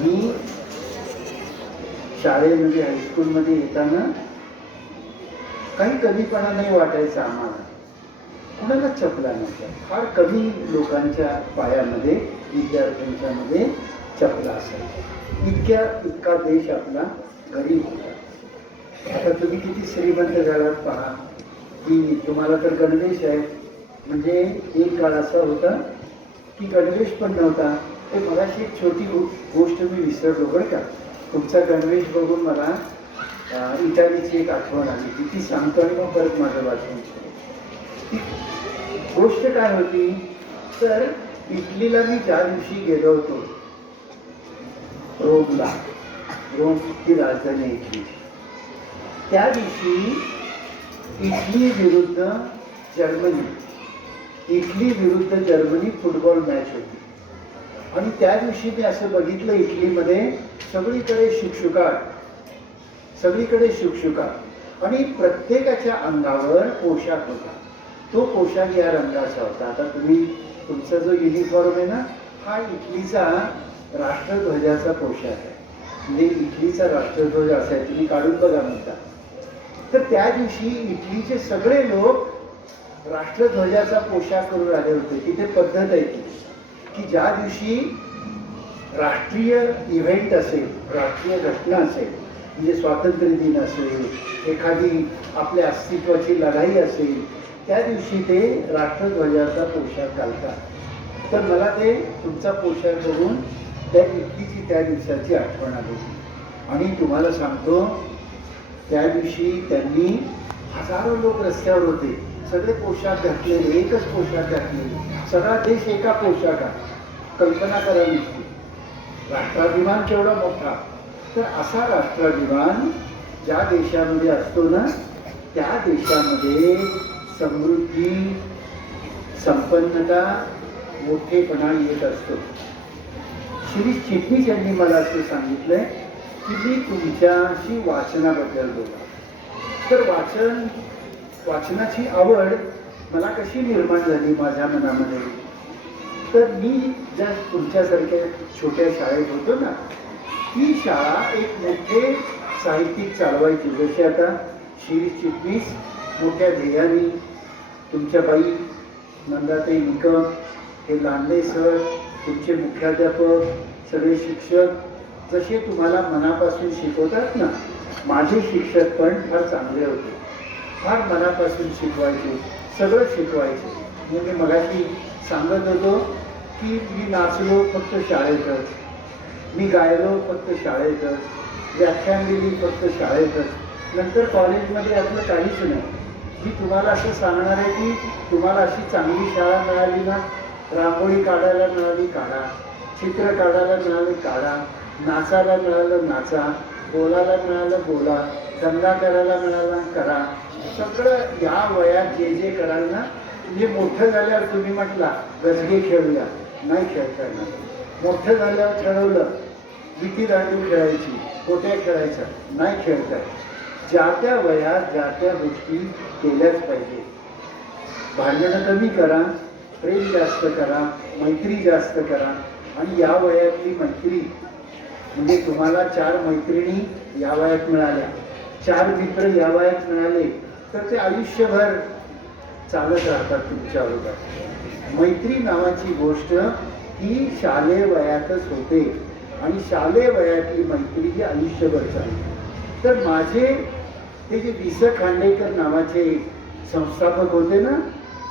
मी शाळेमध्ये हायस्कूलमध्ये येताना काही कमीपणा नाही वाटायचा आम्हाला, कुणाला चपला नव्हत्या, फार कमी लोकांच्या पायामध्ये विद्यार्थ्यांच्या मध्ये चपला असायच्या। इतका देश आपला गरीब होता। आता तुम्ही किती श्रीमंत झालात पहा, की तुम्हाला तर गणवेश आहे। म्हणजे एक काळ असा होता की गणवेश पण नव्हता। ते मगाशी एक छोटी गोष्ट मी विसरलो बरं का, तुमचा गणवेश बघून मला इटालीची एक आठवण आली, ती सांगतो आणि मग परत माझं वाचन। ती गोष्ट काय होती तर इटलीला मी ज्या दिवशी गेलो होतो, रोमला, रोम ही राजधानी इटली, त्या दिवशी इटली विरुद्ध जर्मनी फुटबॉल मॅच होती। आणि त्या दिवशी मी असं बघितलं इटलीमध्ये सगळीकडे शुकशुकाट आणि प्रत्येकाच्या अंगावर पोशाख होता। तो पोशाख या रंगाचा होता. आता तुम्ही तुमचा जो युनिफॉर्म आहे ना, हा इटलीचा राष्ट्रध्वजाचा पोशाख आहे. म्हणजे इटलीचा राष्ट्रध्वज असा आहे, तुम्ही काढून बघा म्हणता. तर त्या दिवशी इटलीचे सगळे लोक राष्ट्रध्वजाचा पोशाख करून आले होते. तिथे पद्धत आहे की ज्या दिवशी राष्ट्रीय इव्हेंट असेल, राष्ट्रीय घटना असेल, म्हणजे स्वातंत्र्य दिन असेल, एखादी आपल्या अस्तित्वाची लढाई असेल, त्या दिवशी ते राष्ट्रध्वजाचा पोशाख घालतात. तर मला ते तुमचा पोशाख बघून त्या इटलीची त्या दिवसाची आठवण आली. आणि तुम्हाला सांगतो, त्या दिवशी त्यांनी हजारो लोक रस्त्यावर होते, सगळे पोशाख घातलेले, एकच पोशाख घातलेले, सगळा देश एका पोशाखात. कल्पना करा नुसती, राष्ट्राभिमान केवढा मोठा. तर असा राष्ट्राभिमान ज्या देशामध्ये असतो ना, त्या देशामध्ये समृद्धी, संपन्नता, मोठेपणा येत असतो. श्री चिटणीस यांनी मला असं सांगितलंय की मी तुमच्याशी वाचनाबद्दल बोला. तर वाचनाची आवड मला कशी निर्माण झाली माझ्या मनामध्ये. तर मी ज्या तुमच्यासारख्या छोट्या शाळेत होतो ना, ती शाळा एक मोठे साहित्यिक चालवायची. जसे आता श्री चिटणीस मोठ्या ध्येयाने, तुमच्या बाई नंदाताई निकम, हे लांडे सर, तुमचे मुख्याध्यापक, सगळे शिक्षक जसे तुम्हाला मनापासून शिकवतात ना, माझे शिक्षक पण फार चांगले होते, फार मनापासून शिकवायचे, सगळं शिकवायचे. म्हणजे मगाशी सांगत होतो की मी नाचलो फक्त शाळेतच, मी गायलो फक्त शाळेतच, व्याख्यान दिली फक्त शाळेतच, नंतर कॉलेजमध्ये यातलं काहीच नाही. मी तुम्हाला असं सांगणार आहे की तुम्हाला अशी चांगली शाळा मिळाली ना, रांगोळी काढायला मिळाली काढा, चित्र काढायला मिळाले काढा, नाचायला मिळालं नाचा, बोलायला मिळालं बोला, धंदा करायला मिळाला करा. सगळं या वयात जे जे कराल ना, म्हणजे मोठं झाल्यावर तुम्ही म्हटला गजगे खेळूया, नाही खेळता येणार. मोठं झाल्यावर ठरवलं विटी दांडू खेळायची, गोट्या खेळायच्या, नाही खेळता येत. ज्या त्या वयात ज्या त्या गोष्टी केल्याच पाहिजे. भांडणं कमी करा, प्रेम जास्त करा, मैत्री जास्त करा. आणि या वयातली मैत्री म्हणजे तुम्हाला 4 मैत्रिणी या वयात मिळाल्या, 4 मित्र या वयात मिळाले, तर ते आयुष्यभर चालत राहतात तुमच्याबरोबर. मैत्री नावाची गोष्ट ही शालेय वयातच होते आणि शालेय वयातली मैत्री ही आयुष्यभर चालते. तर माझे ते जे वि. स. खांडेकर नावाचे संस्थापक होते ना,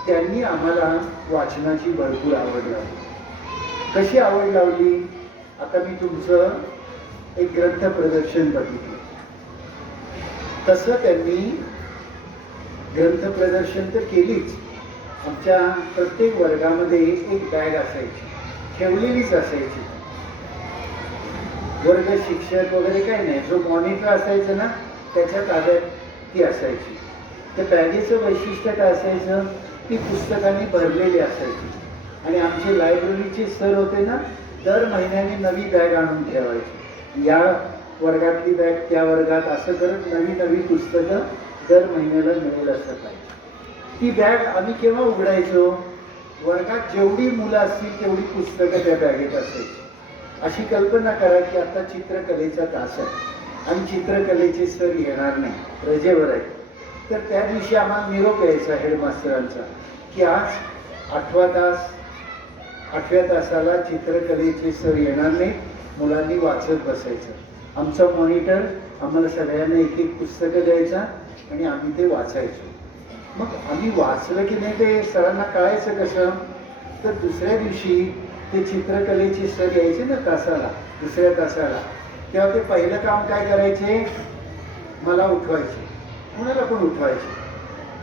त्यांनी आम्हाला वाचनाची भरपूर आवड लावली. कशी आवड लावली? आता मी तुमचं एक ग्रंथ प्रदर्शन बघितलं, तसं त्यांनी ग्रंथ प्रदर्शन तर केलीच. आमच्या प्रत्येक वर्गामध्ये एक बॅग असायची, ठेवलेलीच असायची. वर्ग शिक्षक वगैरे काही नाही, जो मॉनिटर असायचं ना त्याच्या ताब्यात ती असायची. त्या बॅगेचं वैशिष्ट्य काय असायचं, ती पुस्तकांनी भरलेली असायची. आणि आमचे लायब्ररीचे सर होते ना, दर महिन्याने नवी बॅग आणून ठेवायची. या वर्गातली बॅग त्या वर्गात असं करत नवी नवी पुस्तकं दर महिन्याला मिळेल असं पाहिजे. ती बॅग आम्ही केव्हा उघडायचो, वर्गात जेवढी मुलं असतील तेवढी पुस्तकं त्या बॅगेत असायची. अशी कल्पना करा की आता चित्रकलेचा तास आहे आणि चित्रकलेचे सर येणार नाही, रजेवर आहे. तर त्या दिवशी आम्हाला निरोप यायचा हेडमास्टरांचा की आज 8व्या तासाला चित्रकलेचे सर येणार नाही, मुलांनी वाचत बसायचं. आमचा मॉनिटर आम्हाला सगळ्यांना एक एक पुस्तकं द्यायचा आणि आम्ही ते वाचायचो. मग आम्ही वाचलं की नाही ते सरांना कळायचं कसं, तर दुसऱ्या दिवशी ते चित्रकलेचे सर यायचे ना तासाला, दुसऱ्या तासाला, तेव्हा ते पहिलं काम काय करायचे, मला उठवायचे, कुणाला पण उठवायचे.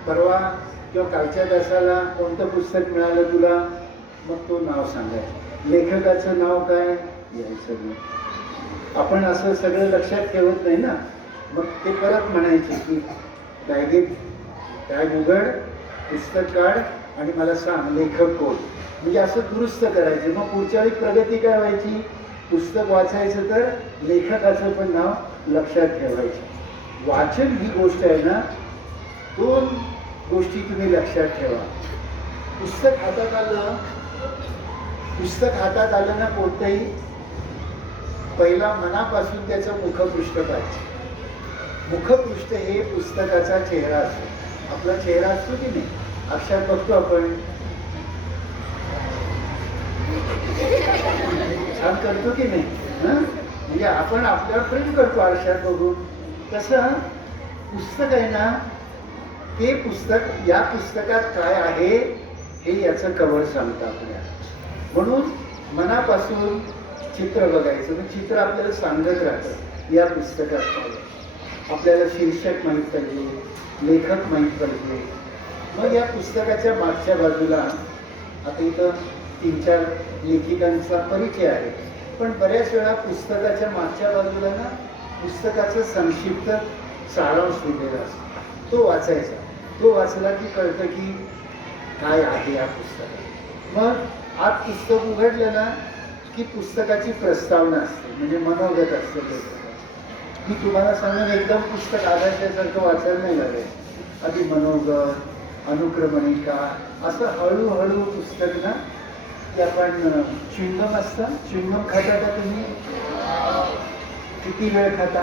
परवा किंवा कालच्या तासाला कोणतं पुस्तक मिळालं तुला, मग तो नाव सांगायचं, लेखकाचं नाव काय यायचं नाही. आपण असं सगळं लक्षात ठेवत नाही ना. मग ते परत म्हणायचे की बॅगेत बॅग उघड, पुस्तक काढ आणि मला सांग लेखक कोण. म्हणजे असं दुरुस्त करायचे. मग पुढच्या वेळी प्रगती काय व्हायची, पुस्तक वाचायचं तर लेखकाचं पण नाव लक्षात ठेवायचं. वाचन ही गोष्ट आहे ना, 2 गोष्टी तुम्ही लक्षात ठेवा. पुस्तक हातात आलं ना कोणतंही, पहिला मनापासून त्याचं मुखपृष्ठ पाहिजे. मुखपृष्ठ हे पुस्तकाचा चेहरा असतो. आपला चेहरा असतो की नाही, अक्षर बघतो आपण, छान करतो की नाही, म्हणजे आपण आपल्यावर प्रेम करतो आरशात बघून. तसं पुस्तक आहे ना, ते पुस्तक, या पुस्तकात काय आहे हे याचं कव्हर सांगतं आपल्याला. म्हणून मनापासून चित्र बघायचं, म्हणजे चित्र आपल्याला सांगत राहतं या पुस्तकात काय. आपल्याला शीर्षक माहीत पाहिजे, लेखक माहीत पाहिजे. मग या पुस्तकाच्या मागच्या बाजूला आता इथं 3-4 लेखिकांचा परिचय आहे, पण बऱ्याच वेळा पुस्तकाच्या मागच्या बाजूला ना पुस्तकाचं संक्षिप्त सारांश लिहिलेला असतो. तो वाचायचा. तो वाचला की कळतं की काय आहे या पुस्तकात. मग आत पुस्तक उघडलं ना की पुस्तकाची प्रस्तावना असते, म्हणजे मनोगत असतं लेखकाचं. मी तुम्हाला सांगून एकदम पुस्तक आधारच्यासारखं वाचायला नाही लागेल. आधी मनोगत, अनुक्रमणिका, असं हळूहळू पुस्तक ना, की आपण च्युइंगम असतं, च्युइंगम खाता का तुम्ही? किती वेळ खाता?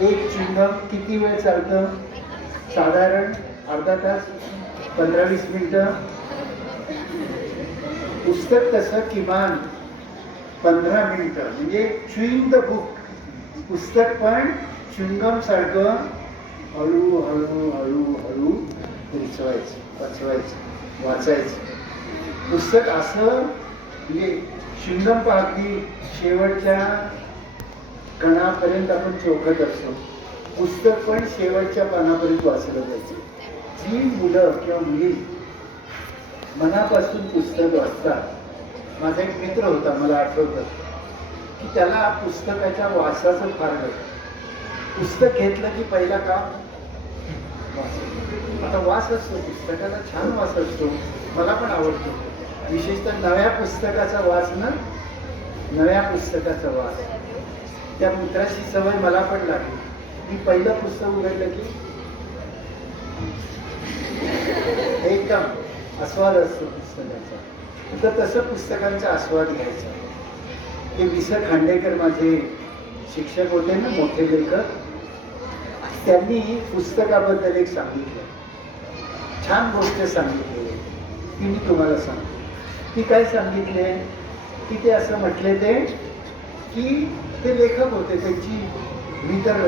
एक च्युइंगम किती वेळ चालतं? साधारण अर्धा तास, 15-20 मिनिटं. पुस्तक तसं किमान 15 मिनिटं, म्हणजे च्युइंग द बुक. पुस्तक पण च्युइंगम सारखं हळू हळू हळू हळू रिचवायचं, पचवायचं, वाचायचं. पुस्तक असं म्हणजे च्युइंगम पाहती शेवटच्या कणापर्यंत आपण चोखत असतो. पुस्तक पण शेवटच्या पानापर्यंत वाचलं पाहिजे. जी मुलं किंवा मुली मनापासून पुस्तक वाचतात, माझा एक मित्र होता, मला आठवतं की त्याला पुस्तकाच्या वासाचं फार होतं. पुस्तक घेतलं की पहिला काम वाच. आता वास असतो पुस्तकाला, छान वास असतो, मला पण आवडतो. विशेषतः नव्या पुस्तकाचा वास ना, नव्या पुस्तकाचा वास. त्या मित्राची सवय मला पण लागली. मी पहिलं पुस्तक उघडलं की एकदम आस्वाद असतो पुस्तकाचा. तर तसं पुस्तकांचा आस्वाद घ्यायचा. ते वि. स. खांडेकर माझे शिक्षक होते ना, मोठे लेखक. त्यांनी पुस्तकाबद्दल एक सांगितलं, छान गोष्ट सांगितली, ती मी तुम्हाला सांगतो. ती काय सांगितले की ते असं म्हटले ते की ते लेखक होते, त्यांची मी तर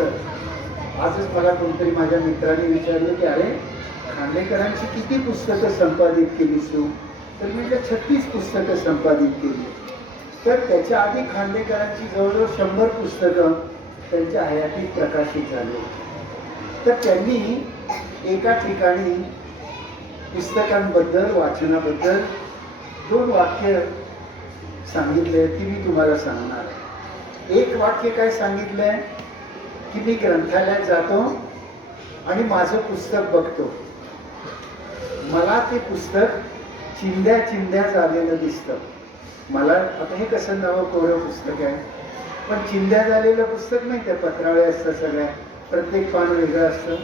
आजच मला कोणतरी माझ्या मित्राने विचारलं की अरे खांडेकरांची किती पुस्तकं संपादित केलीस तू? तर मी 36 पुस्तकं संपादित केली. तर त्याच्या आधी खांडेकरांची जवळजवळ 100 पुस्तकं त्यांच्या हयातीत प्रकाशित झाली. तर त्यांनी एका ठिकाणी पुस्तकांबद्दल, वाचनाबद्दल 2 वाक्य सांगितले, ती मी तुम्हाला सांगणार आहे. एक वाक्य काय सांगितलंय की मी ग्रंथालयात जातो आणि माझं पुस्तक बघतो, मला ते पुस्तक चिंध्या चिंध्या झालेलं दिसतं. मला आता हे कसं नवं कोरं पुस्तक आहे, पण चिंध्या झालेलं पुस्तक नाही, त्या पत्रावळ्या असतात सगळ्या, प्रत्येक पान वेगळं असतं.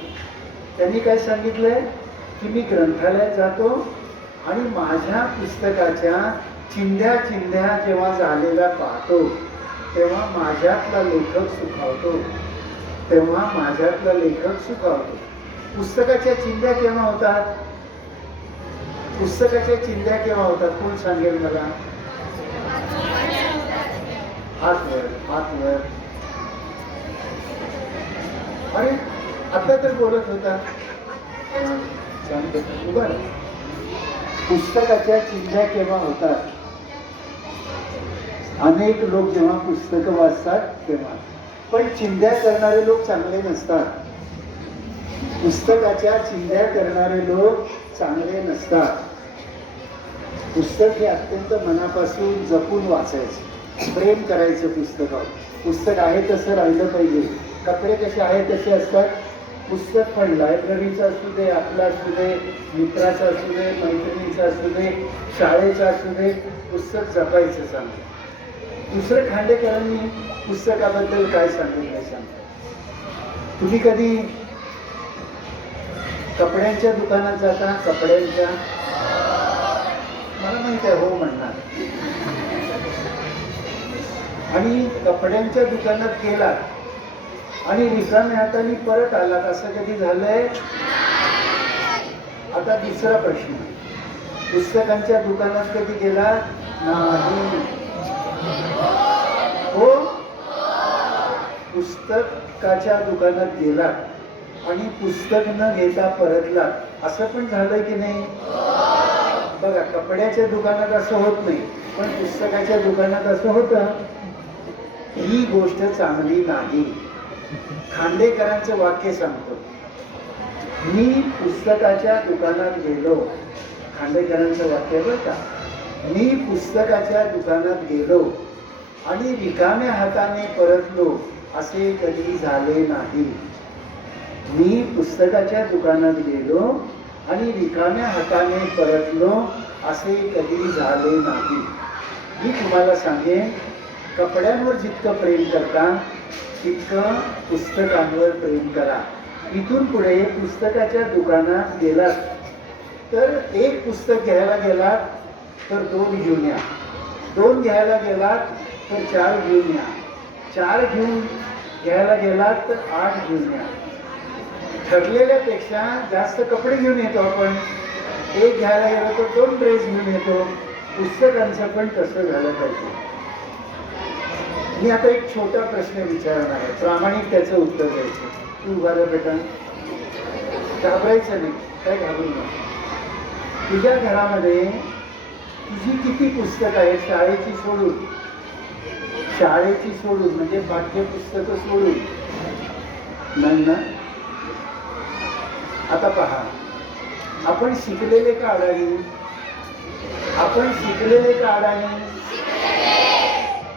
त्यांनी काय सांगितलंय की मी ग्रंथालयात जातो आणि माझ्या पुस्तकाच्या चिंध्या चिंध्या जेव्हा झालेल्या पाहतो, तेव्हा माझ्यातला लेखक सुखावतो, तेव्हा माझ्यातला लेखक सुखावतो. पुस्तकाच्या चिंध्या केव्हा होतात? पुस्तकाच्या चिंध्या केव्हा होतात? कोण सांगेल मला? हात वर, हात वर. अरे आता तर बोलत होता, सांगतो. पुस्तकाच्या चिंध्या केव्हा होतात? अनेक लोक जेव्हा पुस्तकं वाचतात तेव्हा. पण चिंध्या करणारे लोक चांगले नसतात. पुस्तकाच्या चिंध्या करणारे लोक चांगले नसतात. पुस्तक हे अत्यंत मनापासून जपून वाचायचं, प्रेम करायचं पुस्तकावर. पुस्तक आहे तसं राहिलं पाहिजे. कपडे कसे आहे तसे असतात, पुस्तक पण लायब्ररीचं असू दे, आपलं असू दे, मित्राचं असू दे, मैत्रिणीचं असू दे, शाळेचं असू दे, पुस्तक जपायचं चांगलं. दुसरं खांडेकरांनी पुस्तकाबद्दल काय सांगितलं सांगता? तुम्ही कधी कपड्यांच्या दुकानात जाता, कपड्यांच्या, मला माहित आहे हो म्हणणार. आणि कपड्यांच्या दुकानात गेलात आणि रिकाम्या हाताने परत आलात, असं कधी झालंय? आता दुसरा प्रश्न, पुस्तकांच्या दुकानात कधी गेलात? नाही. हो, पुस्तकाच्या दुकानात गेलात आणि पुस्तक न घेता परतलात, असं पण झालंय की नाही? बघा, कपड्याच्या दुकानात असं होत नाही, पण पुस्तकाच्या दुकानात असं होतं. ही गोष्ट चांगली नाही. खांडेकरांचं वाक्य सांगतो, मी पुस्तकाच्या दुकानात गेलो. खांडेकरांचं वाक्य बरं का, मी पुस्तकाच्या दुकानात गेलो आणि रिकाम्या हाताने परतलो, असे कधी झाले नाही. मी पुस्तकाच्या दुकानात गेलो आणि रिकाम्या हाताने परतलो, असे कधी झाले नाही. मी तुम्हाला सांगेन, कपड्यांवर जितकं प्रेम करता तितकं पुस्तकांवर प्रेम करा. इथून पुढे पुस्तकाच्या दुकानात गेलात तर एक पुस्तक घ्यायला गेलात तर 2 घेऊन या, 2 घ्यायला गेलात तर 4 घेऊन या, 4 घ्यायला गेलात तर 8 घेऊन या. ठरलेल्यापेक्षा जास्त कपडे घेऊन येतो आपण. एक घ्यायला गेलो तर 2 ड्रेस घेऊन येतो. पुस्तकांचं पण तसं झालं पाहिजे. मी आता एक छोटा प्रश्न विचारणार आहे, प्रामाणिक त्याचं उत्तर द्यायचं. तू उभा राहा बेटा, घाबरायचं नाही, काय घाबरू नका. तुझ्या घरामध्ये तुझी किती पुस्तकं आहेत? शाळेची सोडून, शाळेची सोडून म्हणजे पाठ्यपुस्तकं सोडून नाही ना? आता पहा, आपण शिकलेले का अडाणी? आपण शिकलेले का अडाणी?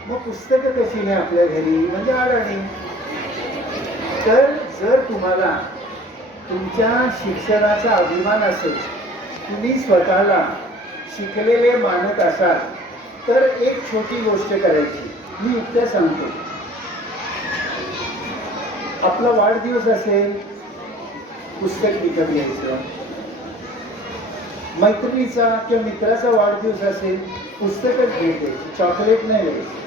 मग पुस्तकं कशी नाही आपल्या घरी? म्हणजे अडाणी. तर जर तुम्हाला तुमच्या शिक्षणाचा अभिमान असेल, तुम्ही स्वतःला शिकलेले मानत असाल, तर एक छोटी गोष्ट करायची. मी इतकं सांगतो, आपला वाढदिवस असेल, पुस्तक विकत घ्यायचं. मैत्रिणीचा किंवा मित्राचा वाढदिवस असेल, पुस्तकच भेट द्यायची, चॉकलेट नाही द्यायचं.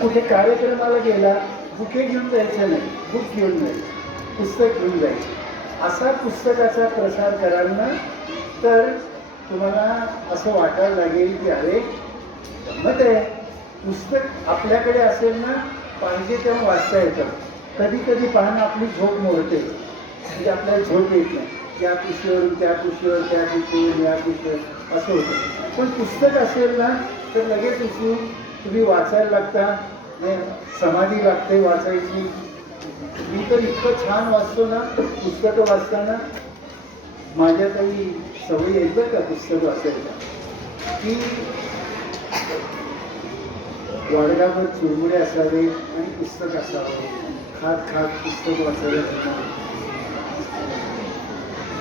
कुठे कार्यक्रमाला गेला, बुके घेऊन जायचं नाही, बुक घेऊन जायचं, पुस्तक घेऊन जायचं. असा पुस्तकाचा प्रसार कराल ना, तर तुम्हाला असं वाटायला लागेल की अरे गंमत आहे. पुस्तक आपल्याकडे असेल ना, पाहिजे तेव्हा वाचता येतं. कधी कधी पाहणं आपली झोप मोडते, म्हणजे आपल्याला झोप येत नाही. या कुशीवर त्या कुशीवर, त्या कुशीवर या कुशीवर असं होतं. पण पुस्तक असेल ना, तर लगेच उचलून तुम्ही वाचायला लागता. समाधी लागते वाचायची. मी तर इतकं छान वाचतो ना, पुस्तकं वाचताना माझ्या काही सवयी आहेत बरं का पुस्तक वाचायला, की वाडगावर चुरमुरे असावे आणि पुस्तक असावं, खात खात पुस्तक वाचायला.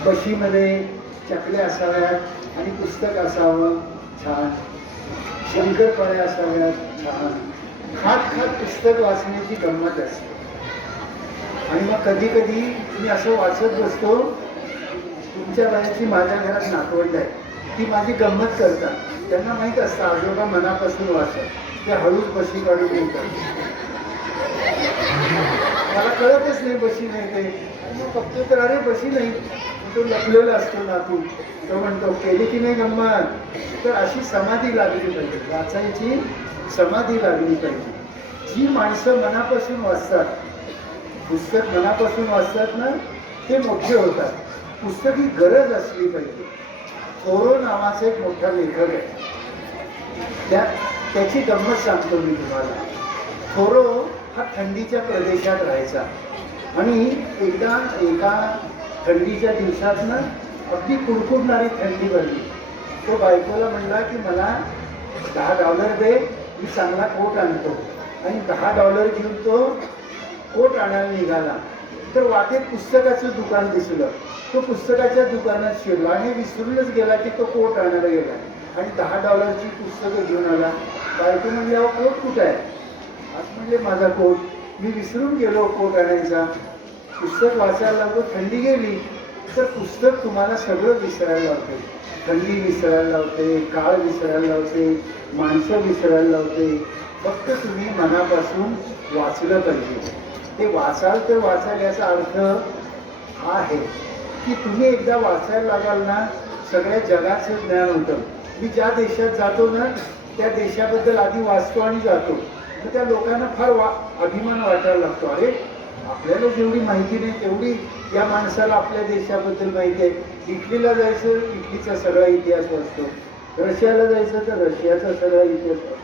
बशीमध्ये चकल्या असाव्यात आणि पुस्तक असावं छान, शंकरपाळ्या असाव्यात छान. खात खात पुस्तक वाचण्याची गंमत असते. आणि मग कधी कधी मी असं वाचत बसतो. तुमच्या वयाची माझ्या घरात नातवंड आहे, ती माझी गंमत करतात. त्यांना माहीत असतं आजोबा मनापासून वाचत, ते हळूच बशी काढून येतात. मला कळतच नाही बशी नाही ते. मग फक्त तर अरे बशी नाही, तो लपलेला असतो नातू. तो म्हणतो केली की नाही गंमत. तर अशी समाधी लागली पाहिजे, वाचायची समाधी लागली पाहिजे. जी माणसं मनापासून वाचतात, पुस्तक मनापासून वाचतात ना, ते मोठे होतात. पुस्तक ही गरज असली पाहिजे. थोरो नावाचा एक मोठा लेखक आहे, त्याची गंमत सांगतो मी तुम्हाला. थोरो हा थंडीच्या प्रदेशात राहायचा आणि एकदा एका थंडीच्या दिवसात ना, अगदी कुडकुडणारी थंडी भरली. तो बायकोला म्हणला की मला $10 दे, मी चांगला कोट आणतो. आणि $10 घेऊन तो कोट आणायला निघाला. तर वाटेत पुस्तकाचं दुकान दिसलं. तो पुस्तकाच्या दुकानात शिरला आणि विसरूनच गेला की तो कोट आणायला गेला आणि $10ची पुस्तकं घेऊन आला. बायको म्हणली अहो कोट कुठं आहे? आज म्हणले माझा कोट, मी विसरून गेलो कोट आणायचा. पुस्तक वाचायला लागलो, थंडी गेली तर पुस्तक तुम्हाला सगळं विसरायला लावते. थंडी विसरायला लावते, काळ विसरायला लावते, माणसं विसरायला लावते. फक्त तुम्ही मनापासून वाचलं पाहिजे. ते वाचाल तर वाचाल याचा अर्थ हा आहे की तुम्ही एकदा वाचायला लागाल ना, सगळ्या जगाचं ज्ञान होतं. मी ज्या देशात जातो ना, त्या देशाबद्दल आधी वाचतो आणि जातो. तर त्या लोकांना फार अभिमान वाटायला लागतो. अरे आपल्याला जेवढी माहिती नाही तेवढी या माणसाला आपल्या देशाबद्दल माहिती आहे. इटलीला जायचं, इटलीचा सगळा इतिहास वाचतो. रशियाला जायचं तर रशियाचा सगळा इतिहास वाचतो.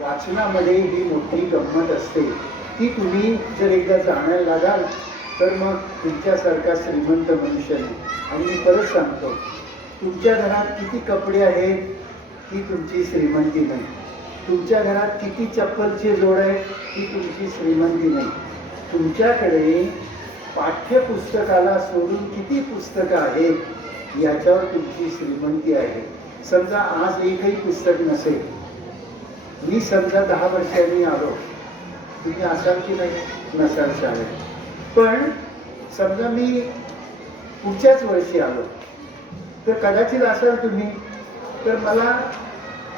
वाचनामध्ये ही मोठी गंमत असते. ती तुम्ही जर एकदा जाणायला लागाल तर मग तुमच्यासारखा श्रीमंत मनुष्य नाही. आणि मी परत सांगतो, तुमच्या घरात किती कपडे आहेत ही तुमची श्रीमंती नाही. तुमच्या घरात किती चप्पलचे जोड आहे ही तुमची श्रीमंती नाही. तुमच्याकडे पाठ्यपुस्तकाला सोडून किती पुस्तकं आहेत याच्यावर तुमची श्रीमंती आहे. समजा आज एकही पुस्तक नसेल, मी समजा 10 वर्षांनी आलो, तुम्ही असाल की नाही? नसाल शाळेत. पण समजा मी पुढच्याच वर्षी आलो तर कदाचित असाल तुम्ही. तर मला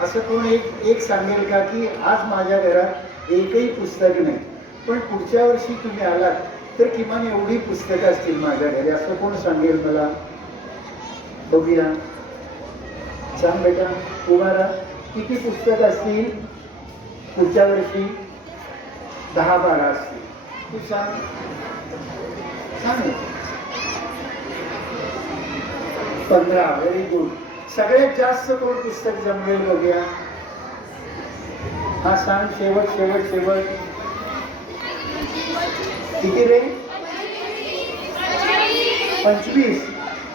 असं कोण एक सांगेल का की आज माझ्या घरात एकही पुस्तक नाही, पण पुढच्या वर्षी तुम्ही आलात तर किमान एवढी पुस्तकं असतील माझ्या घरी, असं कोण सांगेल मला? बघूया, सांग बेटा, तुम्हाला किती पुस्तक असतील पुढच्या वर्षी? 10-12 असतील. तू सांग, सांग. 15. Very good. सगळ्यात जास्त कोण पुस्तक जमवेल बघूया? हा सांग, शेवट शेवट शेवट. किती रे? 25.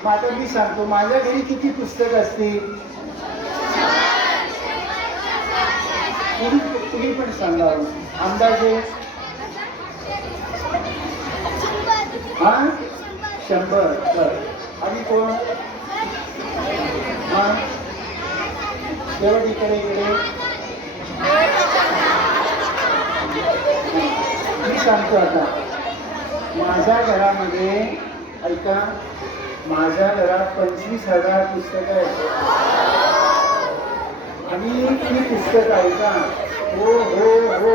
मग आता मी सांगतो, माझ्या घरी किती पुस्तक असतील? तुम्ही पण सांगा अंदाजे. हा 100. आणि कोण? हा शेवट इकडे इकडे. मी सांगतो आता, माझ्या घरामध्ये ऐका, माझ्या घरात 25,000 पुस्तकं आहेत. आणि ती पुस्तकं ऐका, हो हो हो.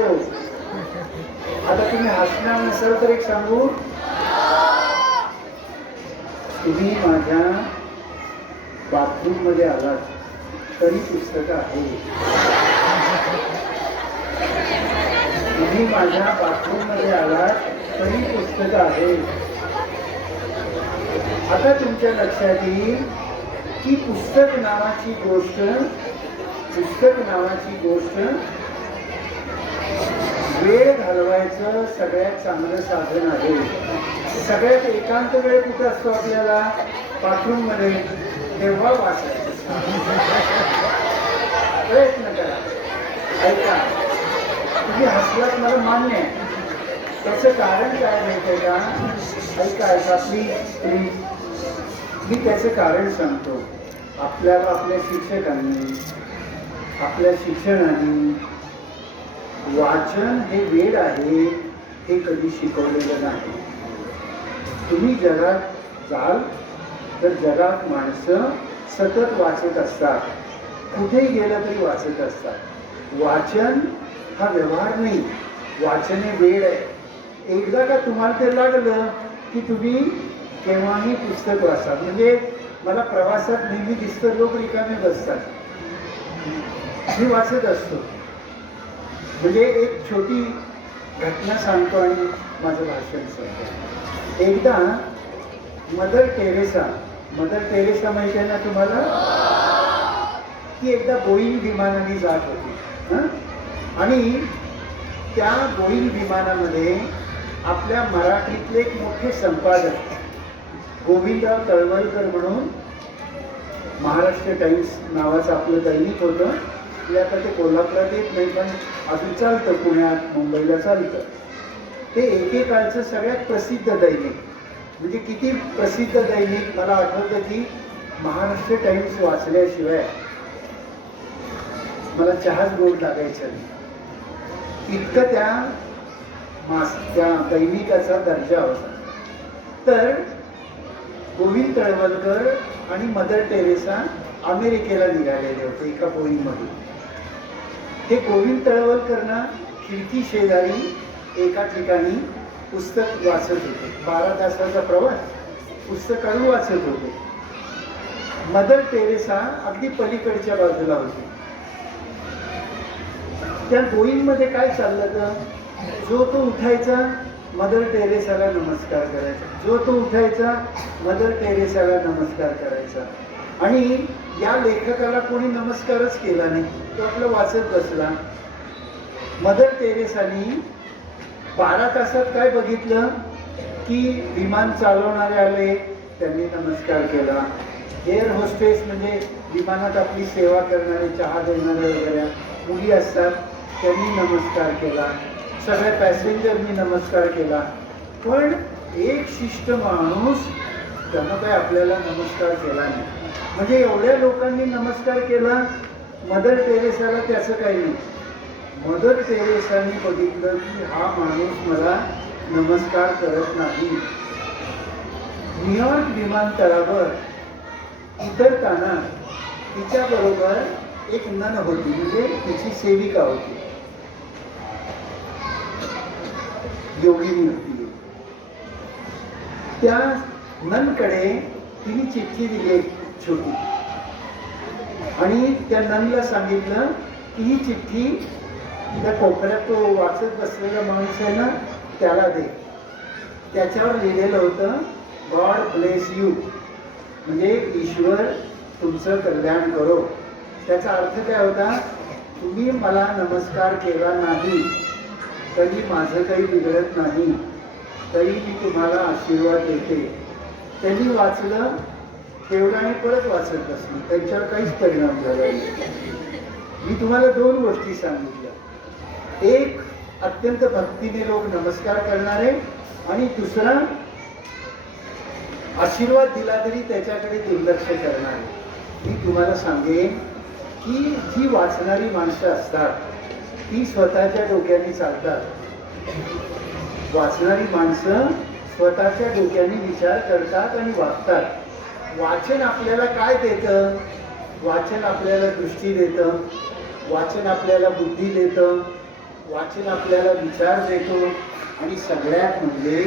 आता तुम्ही हसणार नसाल तर एक सांगू, तुम्ही माझ्या बाथरूम मध्ये आलात तरी पुस्तकं आहेत. तुम्ही माझ्या बाथरूम मध्ये आलात तरी पुस्तकं आहेत. आता तुमच्या लक्षात येईल की पुस्तक नावाची गोष्ट वेळ घालवायचं सगळ्यात चांगलं साधन आहे. सगळ्यात एकांत वेळ कुठे असतो आपल्याला? बाथरूम मध्ये. तेव्हा वाचायचं प्रयत्न करा. ऐका, तुम्ही हसलात मला मान्य आहे. त्याचं कारण काय माहिती आहे का? ऐका प्लीज. मी त्याचं कारण सांगतो. आपल्याला आपल्या शिक्षकांनी, आपल्या शिक्षणाने वाचन हे वेड आहे हे कधी शिकवलेलं नाही. तुम्ही जगात जाल तर जगात माणसं सतत वाचत असतात. कुठेही गेलं तरी वाचत असतात. वाचन हा व्यवहार नाही, वाचन हे वेड आहे. एकदा का तुम्हाला ते लागलं की तुम्ही केव्हाही पुस्तक वाचा. म्हणजे मला प्रवासात नेहमी दिसतं लोक रिकामे बसतात, मी वाचत असतो. म्हणजे एक छोटी घटना सांगतो आणि माझं भाषण सांगतो. एकदा मदर टेरेसा माहिती आहे ना तुम्हाला? ती एकदा बोईंग विमानाने जात होती. आणि त्या बोईंग विमानामध्ये आपल्या मराठीतले एक मोठे संपादक गोविंदराव तळवलकर म्हणून, महाराष्ट्र टाइम्स नावाचं आपलं दैनिक होतं. ते आता ते कोल्हापुरात येत नाही, पण अजून चालतं, पुण्यात मुंबईला चालतं. ते एकेकाळचं सगळ्यात प्रसिद्ध दैनिक. म्हणजे किती प्रसिद्ध दैनिक, मला आठवतं की महाराष्ट्र टाइम्स वाचल्याशिवाय मला चहाच गोड लागायचं नाही. इतकं त्या दैनिकाचा दर्जा होता. तर गोविंद तळवलकर आणि मदर टेरेसा अमेरिकेला निघालेले होते एका बोईंगमध्ये. ते गोविंद तळवलकरांना खिडकी शेजारी एका ठिकाणी पुस्तक वाचत होते. 12 तासाचा प्रवास पुस्तकाला वाचत होते. मदर टेरेसा अगदी पलीकडच्या बाजूला होती. त्या बोईंगमध्ये काय चाललं तर जो तो उठायचा मदर टेरेसाला नमस्कार करायचा, जो तो उठायचा मदर टेरेसाला नमस्कार करायचा. आणि या लेखकाला कोणी नमस्कारच केला नाही, तो आपलं वाचत बसला. मदर टेरेसानी 12 तासात काय बघितलं की विमान चालवणारे आले, त्यांनी नमस्कार केला. एअर होस्टेस म्हणजे विमानात आपली सेवा करणारे, चहा देणारे वगैरे मुली असतात, त्यांनी नमस्कार केला. सगळ्या पॅसेंजरनी नमस्कार केला. पण एक शिष्ट माणूस त्यानं काय आपल्याला नमस्कार केला नाही. म्हणजे एवढ्या लोकांनी नमस्कार केला, मदर टेरेसाला त्याचं काही नाही. मदर टेरेसांनी बघितलं की हा माणूस मला नमस्कार करत नाही. न्यूयॉर्क विमानतळावर उतरताना तिच्याबरोबर एक नन होती, म्हणजे तिची सेविका होती, योगिनी होती. त्या ननकडे तिने चिठ्ठी दिली एक छोटी, आणि त्या ननला सांगितलं की ही चिठ्ठी त्या कोपऱ्यात तो वाचत बसलेला माणूस आहे ना त्याला दे. त्याच्यावर लिहिलेलं होतं गॉड ब्लेस यू, म्हणजे ईश्वर तुमचं कल्याण करो. त्याचा अर्थ काय होता, तुम्ही मला नमस्कार केला नाही तरी माझं काही बिघडत नाही, तरी मी तुम्हाला आशीर्वाद देते. त्यांनी वाचलं, ठेवलं आणि परत वाचत बसली. त्यांच्यावर काहीच परिणाम झाला नाही. मी तुम्हाला 2 गोष्टी सांगितल्या. एक, अत्यंत भक्तीने लोक नमस्कार करणारे, आणि दुसरा, आशीर्वाद दिला तरी त्याच्याकडे दुर्लक्ष करणारे. मी तुम्हाला सांगेन की जी वाचणारी माणसं असतात ती स्वतःच्या डोक्याने चालतात. वाचणारी माणसं स्वतःच्या डोक्याने विचार करतात आणि वागतात. वाचन आपल्याला काय देतं? वाचन आपल्याला दृष्टी देतं, वाचन आपल्याला बुद्धी देतं, वाचन आपल्याला विचार देतो, आणि सगळ्यात म्हणजे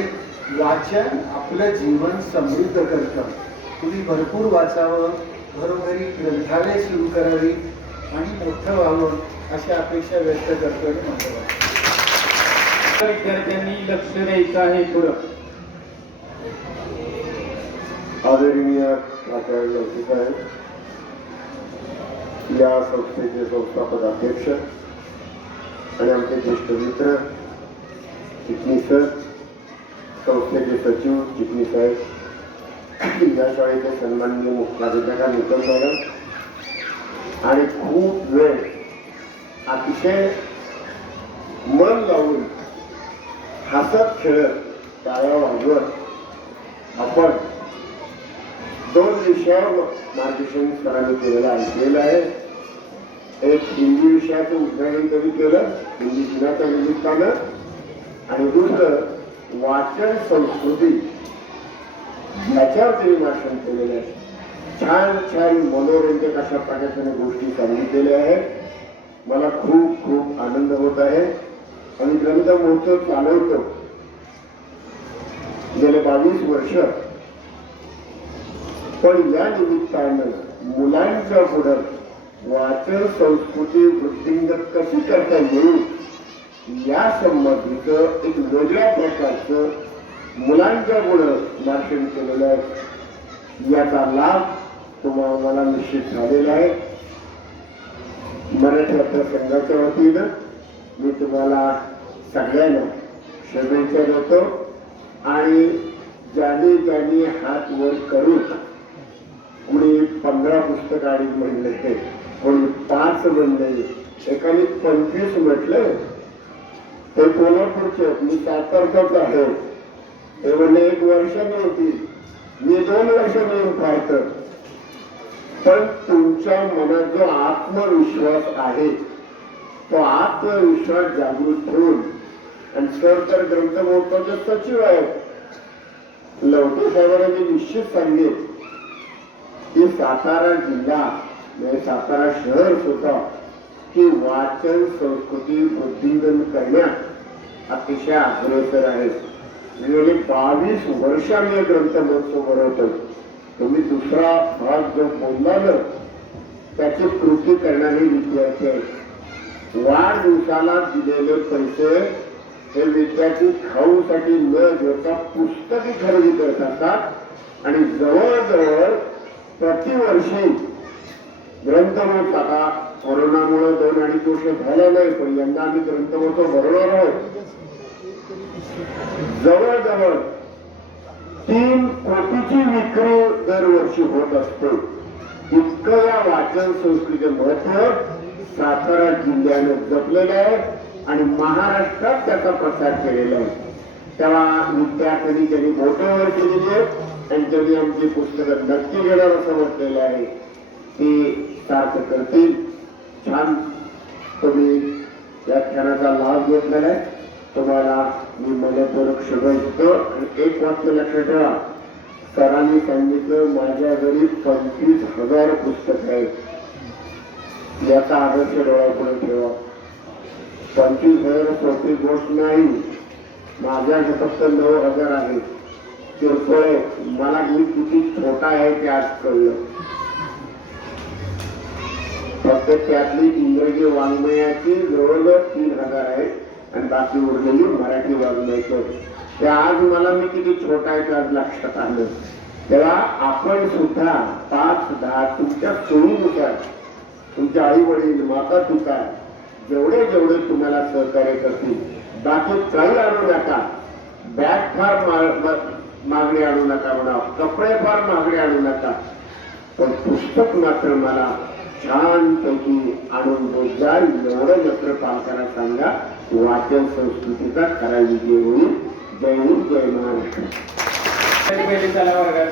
वाचन आपलं जीवन समृद्ध करतं. तुम्ही भरपूर वाचावं, घरोघरी ग्रंथालय सुरू करावी आणि मोठं व्हावं अशा अपेक्षा व्यक्त करतो आणि म्हणतो. विद्यार्थ्यांनी लक्ष द्यायचं आहे थोडं. आदरणीय प्राचार्य लौकिक साहेब, या संस्थेचे संस्थापक अध्यक्ष आणि आमचे ज्येष्ठ मित्र चिटणीस सर, संस्थेचे सचिव चिटणीस साहेब, या शाळेचे सन्माननीय मुख्याध्यापिका निकम मॅडम, आणि खूप वेळ अतिशय मन लावून हसत खेळत टाळ्या वाजवत आपण 2 विषयावर मार्गदर्शन सरांनी केलेलं ऐकलेलं आहे. एक हिंदी विषयाचं उद्घाटन त्यांनी केलं हिंदी दिनाच्या निमित्तानं, आणि दुसरं वाचन संस्कृती याच्यावर त्यांनी भाषण केलेलं आहे. छान छान मनोरंजक अशा प्रकारच्या गोष्टी सांगितलेल्या आहेत. मला खूप खूप आनंद होत आहे. आणि ग्रंथ महोत्सव चालवतो गेले 22 वर्ष, पण या निमित्तानं मुलांच्या पुढं वाचन संस्कृती वृद्धिंगत कशी करता येईल या संबंधीचं एक वेगळ्या प्रकारचं मुलांच्या पुढं भाषण केलेलं आहे. याचा लाभ तुम्हाला निश्चित झालेला आहे. मराठी संघाच्या वतीनं मी तुम्हाला सगळ्यांना शुभेच्छा देतो. आणि ज्यांनी ज्यांनी हात वर करून कोणी 15 पुस्तक अडीच म्हणले, कोणी 5 म्हणले, एकाने 25 म्हटले. ते कोल्हापूरचे, मी सातारचाच आहे. ते म्हणले 1 वर्षाने होती, मी 2 वर्षाने येऊन पाहतो. पण तुमच्या मनात जो आत्मविश्वास आहे तो आत्मविश्वास जागृत ठेवून, आणि सर तर ग्रंथ महोत्सवाचे सचिव आहेत, लवटे साहेबांनी निश्चित सांगेल की सातारा जिल्हा म्हणजे सातारा शहर सुद्धा की वाचन संस्कृती वृद्धिंगत करण्यात अतिशय अग्रेसर आहे. गेली 22 वर्षांनी ग्रंथ महोत्सव भरवतो. तुम्ही दुसरा भाग जो बोलला ना त्याची कृती करणारे विद्यार्थी आहेत. वाढदिवसाला दिलेले पैसे हे विद्यार्थी खाऊसाठी न घेता पुस्तके खरेदी करत असतात आणि जवळजवळ प्रतिवर्षी ग्रंथमहोत्सव आता कोरोनामुळे 2-2.5 वर्ष झाले नाही पण यंदा आम्ही ग्रंथमहोत्सव भरवणार आहोत. जवळजवळ 3 कोटीची विक्री दरवर्षी होत असते. इतकं या वाचन संस्कृतीचे महत्व सातारा जिल्ह्यानं जपलेलं आहे आणि महाराष्ट्रात त्याचा प्रसार केलेला आहे. तेव्हा विद्यार्थ्यांनी ज्यांनी बोटावर केलेली आहे त्यांच्यानी आमची पुस्तकं नक्की घेणार असं म्हटलेलं आहे. ते सार्थ करतील. छान तुम्ही व्याख्यानाचा लाभ घेतलेला आहे. तुम्हाला मी मनपूर्वक शुभेच्छा. आणि एक वाक्य लक्षात ठेवा, सरांनी सांगितलं माझ्या घरी 25,000 पुस्तक आहेत. याचा आदर्श डोळ्यापुढे ठेवा. 25,000 सोपी गोष्ट नाही. माझ्याकडे फक्त 9,000 आहे. किरकोळ आहे. मला मी किती छोटा आहे ते आज कळलं. फक्त त्यातली इंग्रजी वाङ्मयाची जवळजवळ 3,000 आहे आणि बाकी उरलेली मराठी वाङ्मयाची. ते आज मला मी किती छोटा आहे ते आज लक्षात आलं. तेव्हा आपण सुद्धा 5-10 तुमच्या सोयीनुसार तुमच्या आई वडील माता पिता जेवढे तुम्हाला सहकार्य करतील. बाकी काही आणू नका. बॅग फार मागणी आणू नका म्हणा, कपडे फार मागणी आणू नका, पण पुस्तक मात्र मला छानपैकी आणून देत जा. एवढं मात्र पालकांना सांगा. वाचन संस्कृतीचा खरा विजय होईल. जय हिंद, जय महाराष्ट्र. वर्गात